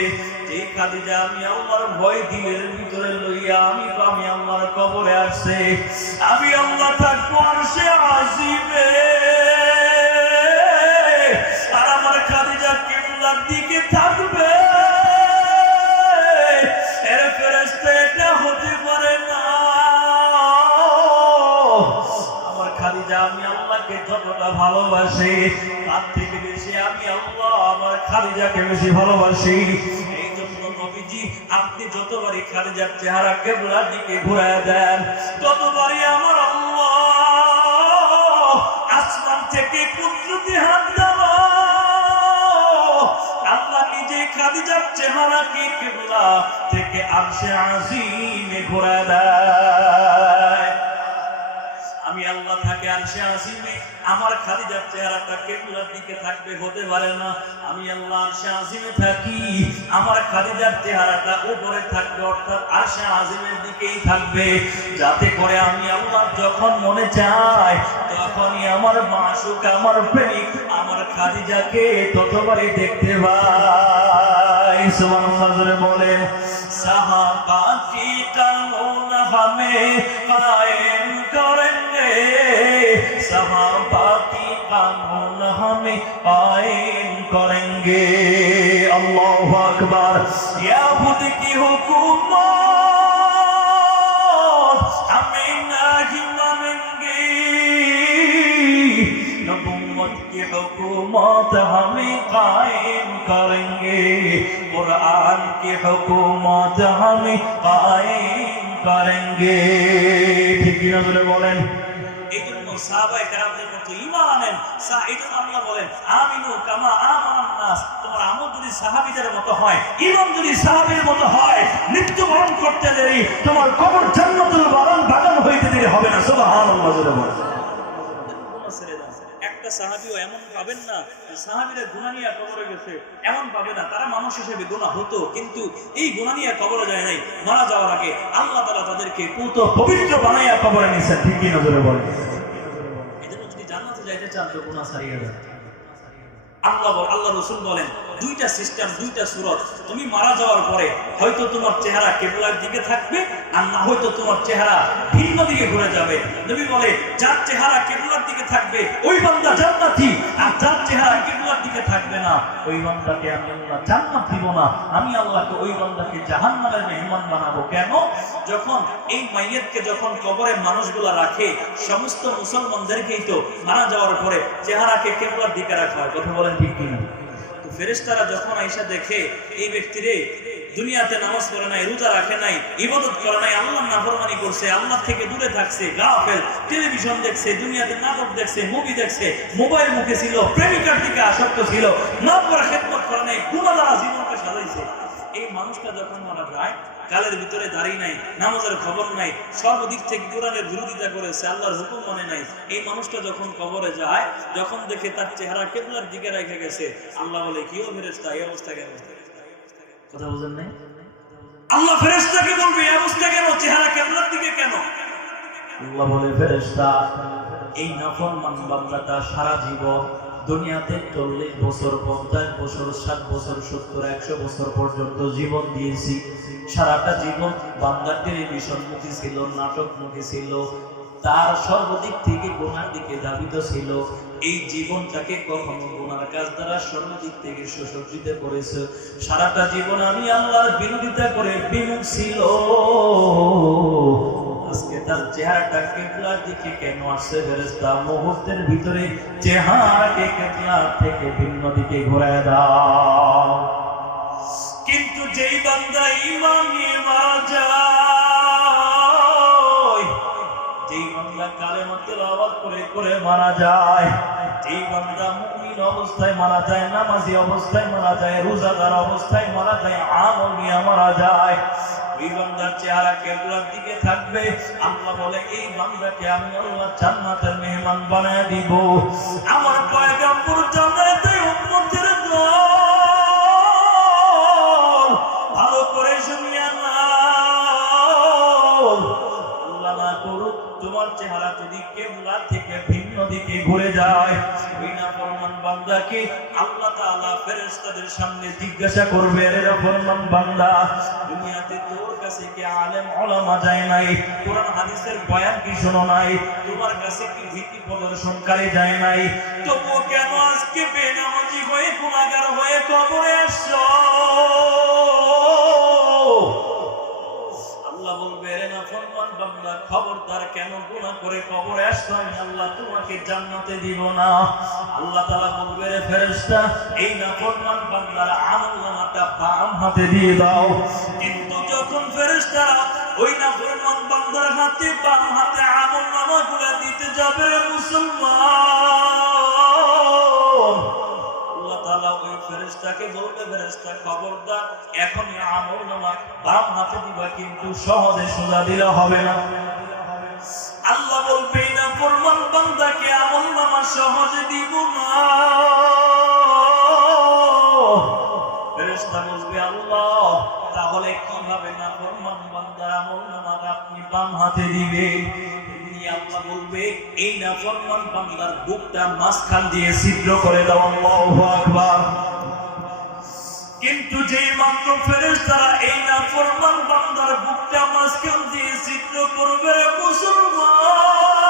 যেই খাদিজা আমি আল্লাহর ভয় দিলের ভিতরে লইয়া আমি আল্লাহর কবরে আসছে, আমি আল্লাহ থাকবো আরশে আজিমে, আর আমার খাদিজা কিবলার দিকে থাকবে। এর ফেরেশতা এটা হতে পারে না। খাদিজাকে যতটা ভালোবাসি তার থেকে বেশি আমি আল্লাহ আমার খাদিজাকে বেশি ভালোবাসি। এই জন্য নবীজি আপনি যতবারই খাদিজার চেহারা কিবলার দিকে ঘুরায় দেন ততবারই আমার আল্লাহ আসমান থেকে কুদরতি হাত দেওয়া আল্লাহ নিজে খাদিজার চেহারাকে কিবলা থেকে আরশে আজিমে ঘোরায় দেয়। আমি আল্লাহ থাকে আরশে আজিমে, আমার খাদিজার চেহারাটা কিবলার দিকে থাকবে হতে পারে না। আমি আল্লাহ আরশে আজিমে থাকি, আমার খাদিজার চেহারাটা উপরে থাকবে অর্থাৎ আরশে আজিমের দিকেই থাকবে, যাতে করে আমি আল্লাহ যখন মনে চাই তখনই আমার মাসুক আমার প্রেমিক আমার খাদিজাকে ততবারই দেখতে পাই। সুবহানাল্লাহ জোরে বলেন। সাহাবা কি কানুন হামে কায়েম করেंगे, साहबा की कानून हमें कायम करेंगे। अल्लाहु अकबर। यहूद की हुकूमत हमें नहीं मानेंगे, नबुव्वत की हुकूमत हमें कायम करेंगे, कुरान की हुकूमत हमें कायम करेंगे। ठीक है ना बोलें। সাহাবায়ে কেরামদের মতো ঈমান আনেন। সাইয়েদুল আল্লাহ বলেন আমিনু কামা আমানান নাস। তোমার আমল যদি সাহাবীদের মতো হয়, ঈমান যদি সাহাবীর মতো হয়, মৃত্যুবরণ করতে দেরি তোমার কবর জান্নাতুল বাগান হইতে দেরি হবে না। সুবহানাল্লাহ জোরে বলেন। একটা সাহাবীও এমন পাবেন না সাহাবীরা গুনাহ নিয়ে কবরে গেছে, এমন পাবে না। তারা মানুষ হিসেবে গুনাহ হতো কিন্তু এই গুনাহ নিয়ে কবরে যায় নাই। মারা যাওয়ার আগে আল্লাহ তাআলা তাদেরকে পুত পবিত্র বানায়া কবরে নিয়েছেন। ঠিক কি না জোরে বলেন। যাইতে চান তো গুনাহ ছাড়িয়ে যান। আল্লাহ রাসূল বলেন দুইটা সিস্টেম, দুইটা সূরত। তুমি মারা যাওয়ার পরে হয়তো তোমার চেহারা কিবলার দিকে থাকবে আর না হয়তো তোমার চেহারা ভিন্ন দিকে ঘুরে যাবে। নবী বলে যার চেহারা কিবলার দিকে থাকবে ওই বান্দা জান্নাতি, আর যার চেহারা কিবলার দিকে থাকবে না ওই বান্দাকে আমি আল্লাহ জান্নাত দিব না। আমি আল্লাহকে ওই বান্দাকে জাহান্নামের মেহমান বানাবো। কেন? যখন এই মাইয়াতকে যখন কবরে মানুষগুলা রাখে সমস্ত মুসলমানদেরকেই তো মারা যাওয়ার পরে চেহারাকে কিবলার দিকে রাখা হয়। কথা বলেন ঠিক কিনা? তো ফেরেশতারা যখন আয়েশা দেখে এই ব্যক্তিরে দুনিয়াতে নামাজ পড়ে নাই, রোজা রাখে নাই, ইবাদত করে নাই, আল্লাহর নাফরমানি করছে, আল্লাহ থেকে দূরে থাকছে, গাফেল, টেলিভিশন দেখছে, দুনিয়াতে নাটক দেখছে, মুভি দেখছে, মোবাইল মুখে ছিল, প্রেমিকার দিকে আসক্ত ছিল, না পড়া খেদমত করে নাই, গুনাহগার জীবনকে সাজাইছে, এই মানুষটা যখন মারা যায় কালের ভিতরে দাঁড়িয়ে নাই, নামাজের খবর নাই, সর্বদিক থেকে কোরআনের বিরোধিতা করেছে, আল্লাহর হুকুম মানে নাই, এই মানুষটা যখন কবরে যায় যখন দেখে তার চেহারা কিবলার দিকে রেখে গেছে, আল্লাহ বলে কি ও ফেরেশতা এই অবস্থা কেন? কথা বুঝেন নাই? আল্লাহ ফেরেশতাকে বলবে এই অবস্থা কেন, চেহারা কিবলার দিকে কেন? আল্লাহ বলে ফেরেশতা এই নাফরমান বান্দাটা সারা জীবন দুনিয়াতে 40 বছর 50 বছর 60 বছর 70 100 বছর পর্যন্ত জীবন দিয়েছি। সারাটা জীবন বান্দার টেলিভিশন মুখী ছিল, নাটক মুখী ছিল, তার সর্বদিক থেকে গুনার দিকে ধাবিত ছিল। এই জীবনটাকে কখনো গুনার কাজ দ্বারা সর্বদিক থেকে সুসজ্জিত করেছে। সারাটা জীবন আমি আল্লাহর বিরোধিতা করে বিমুখ ছিল। আজকে তার চেহারাটা কিবলার দিকে কেন আসছে? ফেরেশতা মুহূর্তের ভিতরে চেহারাকে কিবলা থেকে ভিন্ন দিকে ঘোরায় দাও। কিন্তু যেই বান্দা ঈমান নিয়ে মারা যায়, যেই বান্দা কালেমা তেলাওয়াত করে করে মারা যায়, যেই বান্দা মুমিন অবস্থায় মারা যায়, নামাজি অবস্থায় মারা যায়, রোজাদার অবস্থায় মারা যায়, আমল নিয়ে মারা যায়, ওই বান্দার চেহারা কিবলার দিকে থাকবে। আল্লাহ বলে এই বান্দাকে আমি আল্লাহ জান্নাতের মেহমান বানায় দিব। আমার পয়গম্বর জান্নাতে উম্মতের দল ভালো করে শুনিয়া নাও। আল্লাহ না করুক তোমার চেহারা যদি কিবলা থেকে ভিন্ন দিকে ঘুরে যায়, ওই নাফরমান বান্দাকে আল্লাহ তাআলা ফেরেশতাদের সামনে জিজ্ঞাসা করবে, রে নাফরমান বান্দা দুনিয়াতে তোর কাছে কি আলেম উলামা যায় নাই, কোরআন হাদিসের বয়ান কি শোনো নাই, তোমার কাছে কি ভীতি প্রদর্শনকারী যায় নাই, তবুও কেন আজকে বেনামাজি হয়ে গুনাহগার হয়ে কবরে আসছো? আল্লাহ বলবে, রে নাফরমান বান্দা খবরদার কেন গুনাহ করে কবরে আসছো আমি আল্লাহ তোমাকে জান্নাতে দিব না। আল্লাহ তাআলা বলবে রে ফেরেশতা এই নাফরমান বান্দার আমলনামাটা বাম হাতে দিয়ে দাও। কিন্তু যখন ফেরেশতারা ওই নাফরমান বান্দার হাতে বাম হাতে আমলনামাগুলো দিতে যাবে রে মুসলমান, আল্লাহ তাআলা ওই ফেরেশতাকে বলবে ফেরেশতা খবরদার এখনই আমলনামা বাম হাতে দিবা, কিন্তু সহজে সোজা দিলে হবে না। আল্লাহ বলবে না ফরমান বান্দাকে আমলনামা সহজে দিব না। ফেরেশতা বলবে আল্লাহ তাহলে কিভাবে না ফরমান বান্দার আমলনামা আপনি বাম হাতে দিবেন? আল্লাহ বলবে এই নাফরমান বান্দার বুকটা মাঝখান দিয়ে ছিদ্র করে দাও। আল্লাহু আকবার। কিন্তু যেই মাত্র ফেরেশতারা এই নাফরমান বান্দার বুকটা মাঝখান দিয়ে ছিদ্র করবে মুসলমান,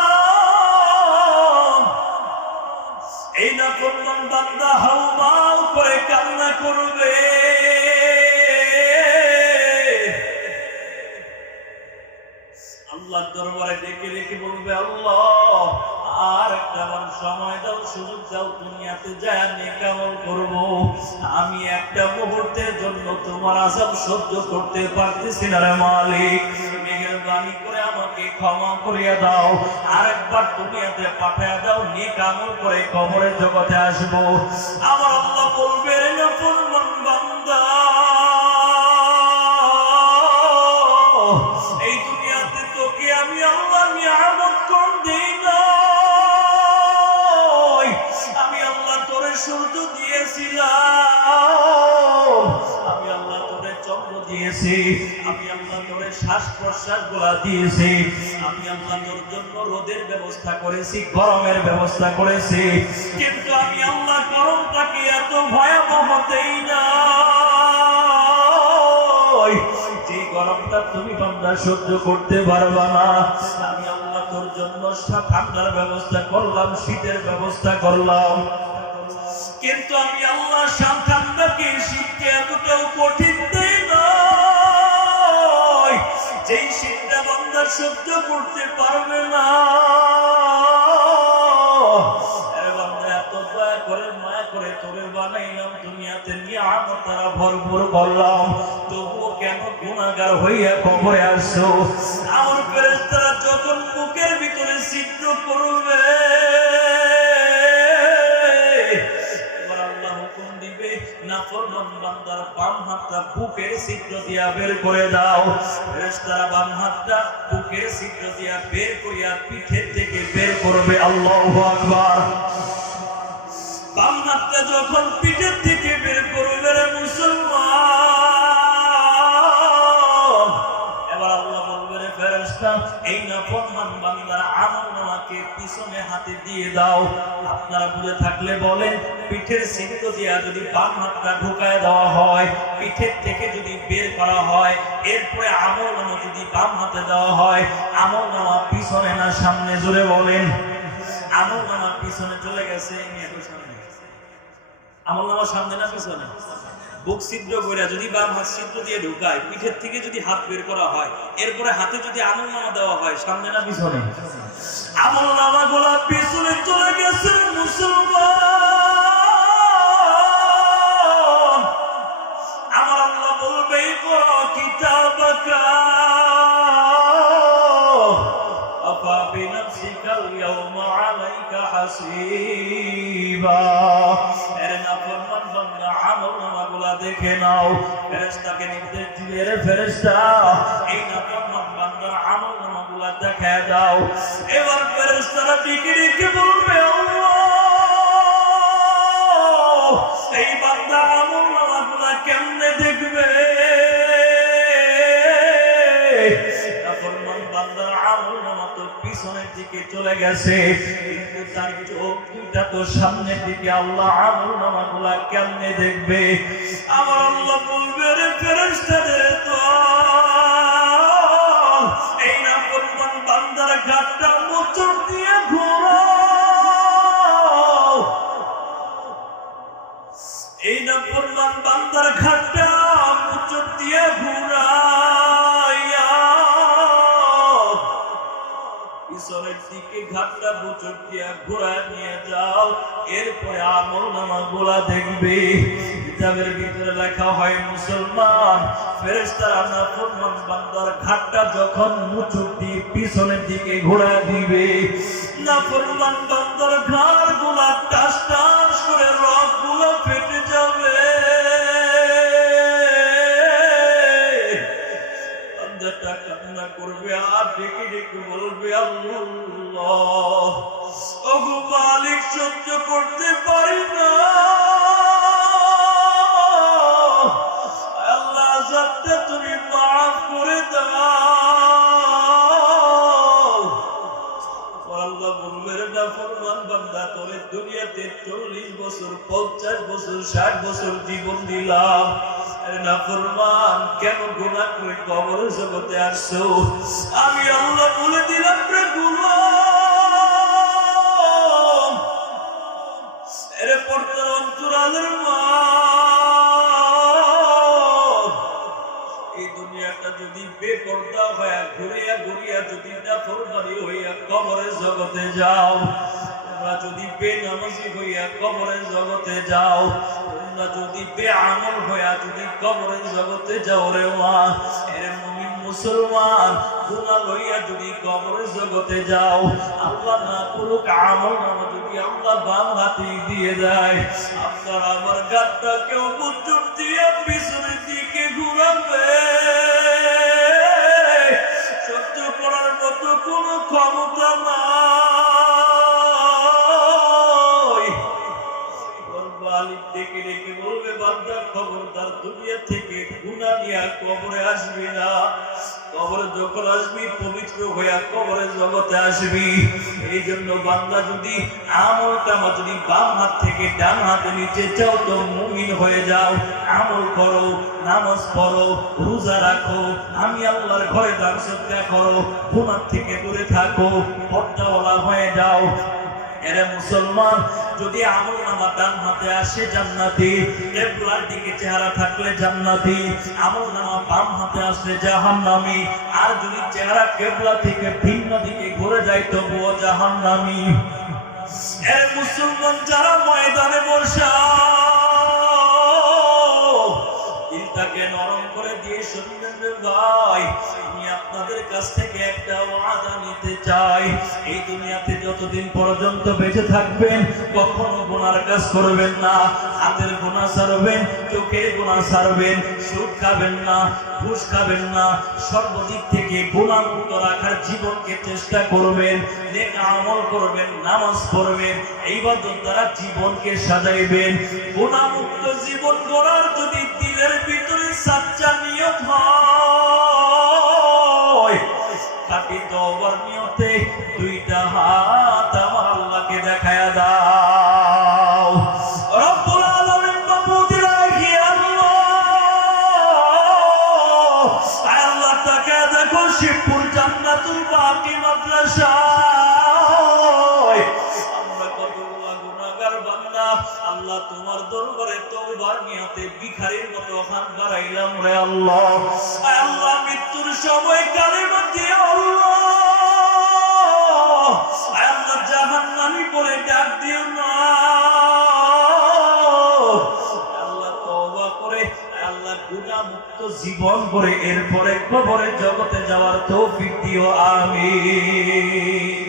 এই নাফরমান বান্দা হাউমাউ করে কান্না করবে। আল্লাহর দরবারে ডেকে ডেকে বলবে আল্লাহ আর একটা বার সময় দাও, সুযোগ দাও, দুনিয়াতে যায় নেক আমল করব। আমি একটা মুহূর্তের জন্য তোমার আযাব সহ্য করতে পারতেছি না রে মালিক, মেহেরবানি করে আমাকে ক্ষমা করিয়া দাও, আরেকবার দুনিয়াতে পাঠায়া দাও, নেক আমল করে কবরের জগতে আসব। আমার আল্লাহ বলবে রে নাফরমান বান্দা এই দুনিয়াতে তোকে আমি আল্লাহ নিয়ামত কম দেই না, আমি আল্লাহ তোরে সূর্য দিয়েছিলাম, আমি আল্লাহ তোরে চন্দ্র দিয়েছি, আমি আল্লাহ তোরে শ্বাস প্রশ্বাস গুলা দিয়েছি, আমি আল্লাহ তোর জন্য রোদের ব্যবস্থা করেছি, গরমের ব্যবস্থা করেছি, কিন্তু আমি আল্লাহ গরমটাকে এত ভয়াবহ দেই না যে গরমটা তুমি বান্দা সহ্য করতে পারবা না। আমি আল্লাহ তোর জন্য ঠান্ডার ব্যবস্থা করলাম, শীতের ব্যবস্থা করলাম, কিন্তু আমি আল্লাহ ঠান্ডাকে শীতকে এতটাও কঠিন দেই না যেই শীতটা বান্দা সহ্য করতে পারবে না। বানাইলাম দুনিয়াতে নিয়ামত দ্বারা ভরপুর করলাম, তবুও কেন গুনাহগার হইয়া কবরে আসছো? আমার ফেরেশতারা যখন বুকের ভিতরে ছিদ্র করবে এবার আল্লাহ হুকুম দিবে নাফরমান বান্দার বাম হাতটা বুকের ছিদ্র দিয়া বের করে দাও। ফেরেশতারা বাম হাতটা বুকের ছিদ্র দিয়া বের করিয়া পিঠের থেকে বের করবে। আল্লাহু আকবার। বাম হাতটা যখন পিঠের থেকে বের করবে রে মুসলমান, এবার আল্লাহ বলবে রে ফেরেশতা এই নাফরমান বান্দার আমলনামাকে পিছনে হাতে দিয়ে দাও। আপনারা বুঝে থাকলে বলেন পিঠের ছিদ্র দিয়া যদি বাম হাতটা ঢুকায় দেওয়া হয়, পিঠের থেকে যদি বের করা হয়, এরপরে আমলনামা যদি বাম হাতে দেওয়া হয়, আমলনামা পিছনে না সামনে? জোরে বলেন। আমলনামা পিছনে চলে গেছে, আমলনামা সামনে না পিছনে? বুক ছিদ্র করে যদি বাম হাত ছিদ্র দিয়ে ঢুকায়, পিঠের থেকে যদি হাত বের করা হয়, এরপরে হাতে যদি আমলনামা দেওয়া হয়, সামনে না পিছনে? আমলনামা গুলা পিছনে চলে গেছে মুসলমান। আমার আল্লাহ বলবে ইকরা কিতাবাকা আফা বিনাফসিকাল ইয়াওমা আলাইকা হাসিবা। আমলনামাগুলা দেখে নাও। ফেরেশতাকে নির্দেশ দিলে রে ফেরেশতা এই নাফরমান বান্দার আমলনামাগুলা দেখায় দাও। এবার ফেরেশতারা দিকে দিকে বলবে আল্লাহ এই বান্দা আমলনামাগুলা কেমনে দেখবে? নাফরমান বান্দার আমলনামা তো পিছনের দিকে চলে গেছে, কিন্তু তার চোখ দুইটা তো সামনের দিকে। আল্লাহ আমলনামাগুলা কেমনে দেখবে? আমার আল্লাহ বলবে রে ফেরেশতাদের দল এই নাফরমান বান্দার ঘাটটা মোচড় দিয়ে ঘোরাও, এই নাফরমান বান্দার ঘাটটা মোচড় দিয়ে ঘোরাইয়া পিছনের দিকে ঘাটটা বুচক দিয়া ঘোরায় নিয়ে যাও, এরপরে আমলনামা গুলা দেখবে। কিতাবের ভিতরে লেখা হয় মুসলমান ফেরেশতারা নাফরমান বান্দার ঘাটটা যখন মুচুক দিয়ে পিছনের দিকে ঘোরায় দিবে, নাফরমান বান্দার ঘাড় গুলা টাস টাস করে রক গুলো ফেটে যাবে। বান্দাটা কান্না করবে আর ডেকে ডেকে বলবে, আল্লাহ ওগো মালিক, সহ্য করতে পারি না, আল্লাহ আযাবটা তুমি মাফ করে দাও। আল্লাহ বলবেন, নাফরমান বান্দা তোরে দুনিয়াতে 40 বছর 50 বছর 60 বছর জীবন দিলাম, নাফরমান কেন গুনাহ করে কবর জগতে আসছো? আমি আল্লাহ বলে দিলাম রে গোলাম, এর পর্দার অন্তরালের মা, এই দুনিয়াটা যদি বেপর্দা হয়ে ঘুরিয়া ঘুরিয়া যদি নাফরমানি হইয়া কবরের জগতে যাও, তোমরা যদি বেনামাজি হইয়া কবরের জগতে যাও, তোমরা যদি বেআমল হইয়া যদি কবরের জগতে যাও রে মা, এর মুমিন মুসলমান গুনাহ লইয়া যদি কবরের জগতে যাও, আল্লাহ না করুক আমল নামা যদি আল্লাহ বাম হাতে দিয়ে দেয়, আপনার আমার গাতটা কেউ বুঝুর দিয়ে পিছনের দিকে ঘুরাবে, সহ্য করার মতো কোনো ক্ষমতা নাই। মালিক ডেকে ডেকে বলবে, বান্দা খবরদার, দুনিয়া থেকে গুনাহ নিয়ে কবরে আসবি না, কবরে যখন আসবি পবিত্র হইয়া কবরের জগতে আসবি। এই জন্য বান্দা যদি আমলটা যদি বাম হাত থেকে ডান হাতে নিচে চাও তো মুমিন হয়ে যাও, আমল করো, নামাজ পড়ো, রোজা রাখো, আমি আল্লাহর ঘরে দান সদকা করো, গুনাহ থেকে দূরে থাকো, পর্দাওয়ালা হয়ে যাও। এরে মুসলমান, যদি আমলনামা ডান হাতে আসে জান্নাতি, কিবলার দিকে চেহারা থাকলে জান্নাতি, আমলনামা বাম হাতে আসলে জাহান্নামী, আর যদি চেহারা কিবলা থেকে ভিন্ন দিকে ঘুরে যায় তবুও জাহান্নামী। এরে মুসলমান, যারা ময়দানে বসা দিলটাকে নরম করে দিয়ে শুনবেন রে ভাই, আমি আপনাদের কাছ থেকে একটা ওয়াদা নিতে চাই, এই দুনিয়াতে যতদিন পর্যন্ত বেঁচে থাকবেন কখনো গুনার কাজ করবেন না, হাতের গুনাহ ছাড়বেন, চোখের গুনাহ ছাড়বেন, সুদ খাবেন না, ঘুষ খাবেন না, সর্বদিক থেকে গুনাহ মুক্ত রাখার জীবনকে চেষ্টা করবেন, নেক আমল করবেন, নামাজ পড়বেন, ইবাদত দ্বারা জীবনকে সাজাইবেন। গুনাহ মুক্ত জীবন গড়ার যদি দিলের ভিতরে সাচ্চা নিয়ত হয়, খাঁটি তওবার নিয়তে দুইটা হাত আমার আল্লাহকে দেখায়া দাও। রব্বুল আলামিন মাবুদুল ইলাহি আল্লাহ তাকে দেখো শিবপুর জান্নাতুল বাকি মাদ্রাসায় আমরা কতগুলো গুনাহগার বান্দা আল্লাহ তোমার দরবারে তওবার নিয়তে ভিখারির মতো হাত বাড়াইলাম রে আল্লাহ। আল্লাহ মৃত্যুর সময় কালেমা দিয়ে আল্লাহ জাহান্নামী বলে ডাক দিও না, আল্লাহ তওবা করে আল্লাহ গুনাহ মুক্ত জীবন করে এরপরে কবরের জগতে যাওয়ার তৌফিক দিও, আমিন।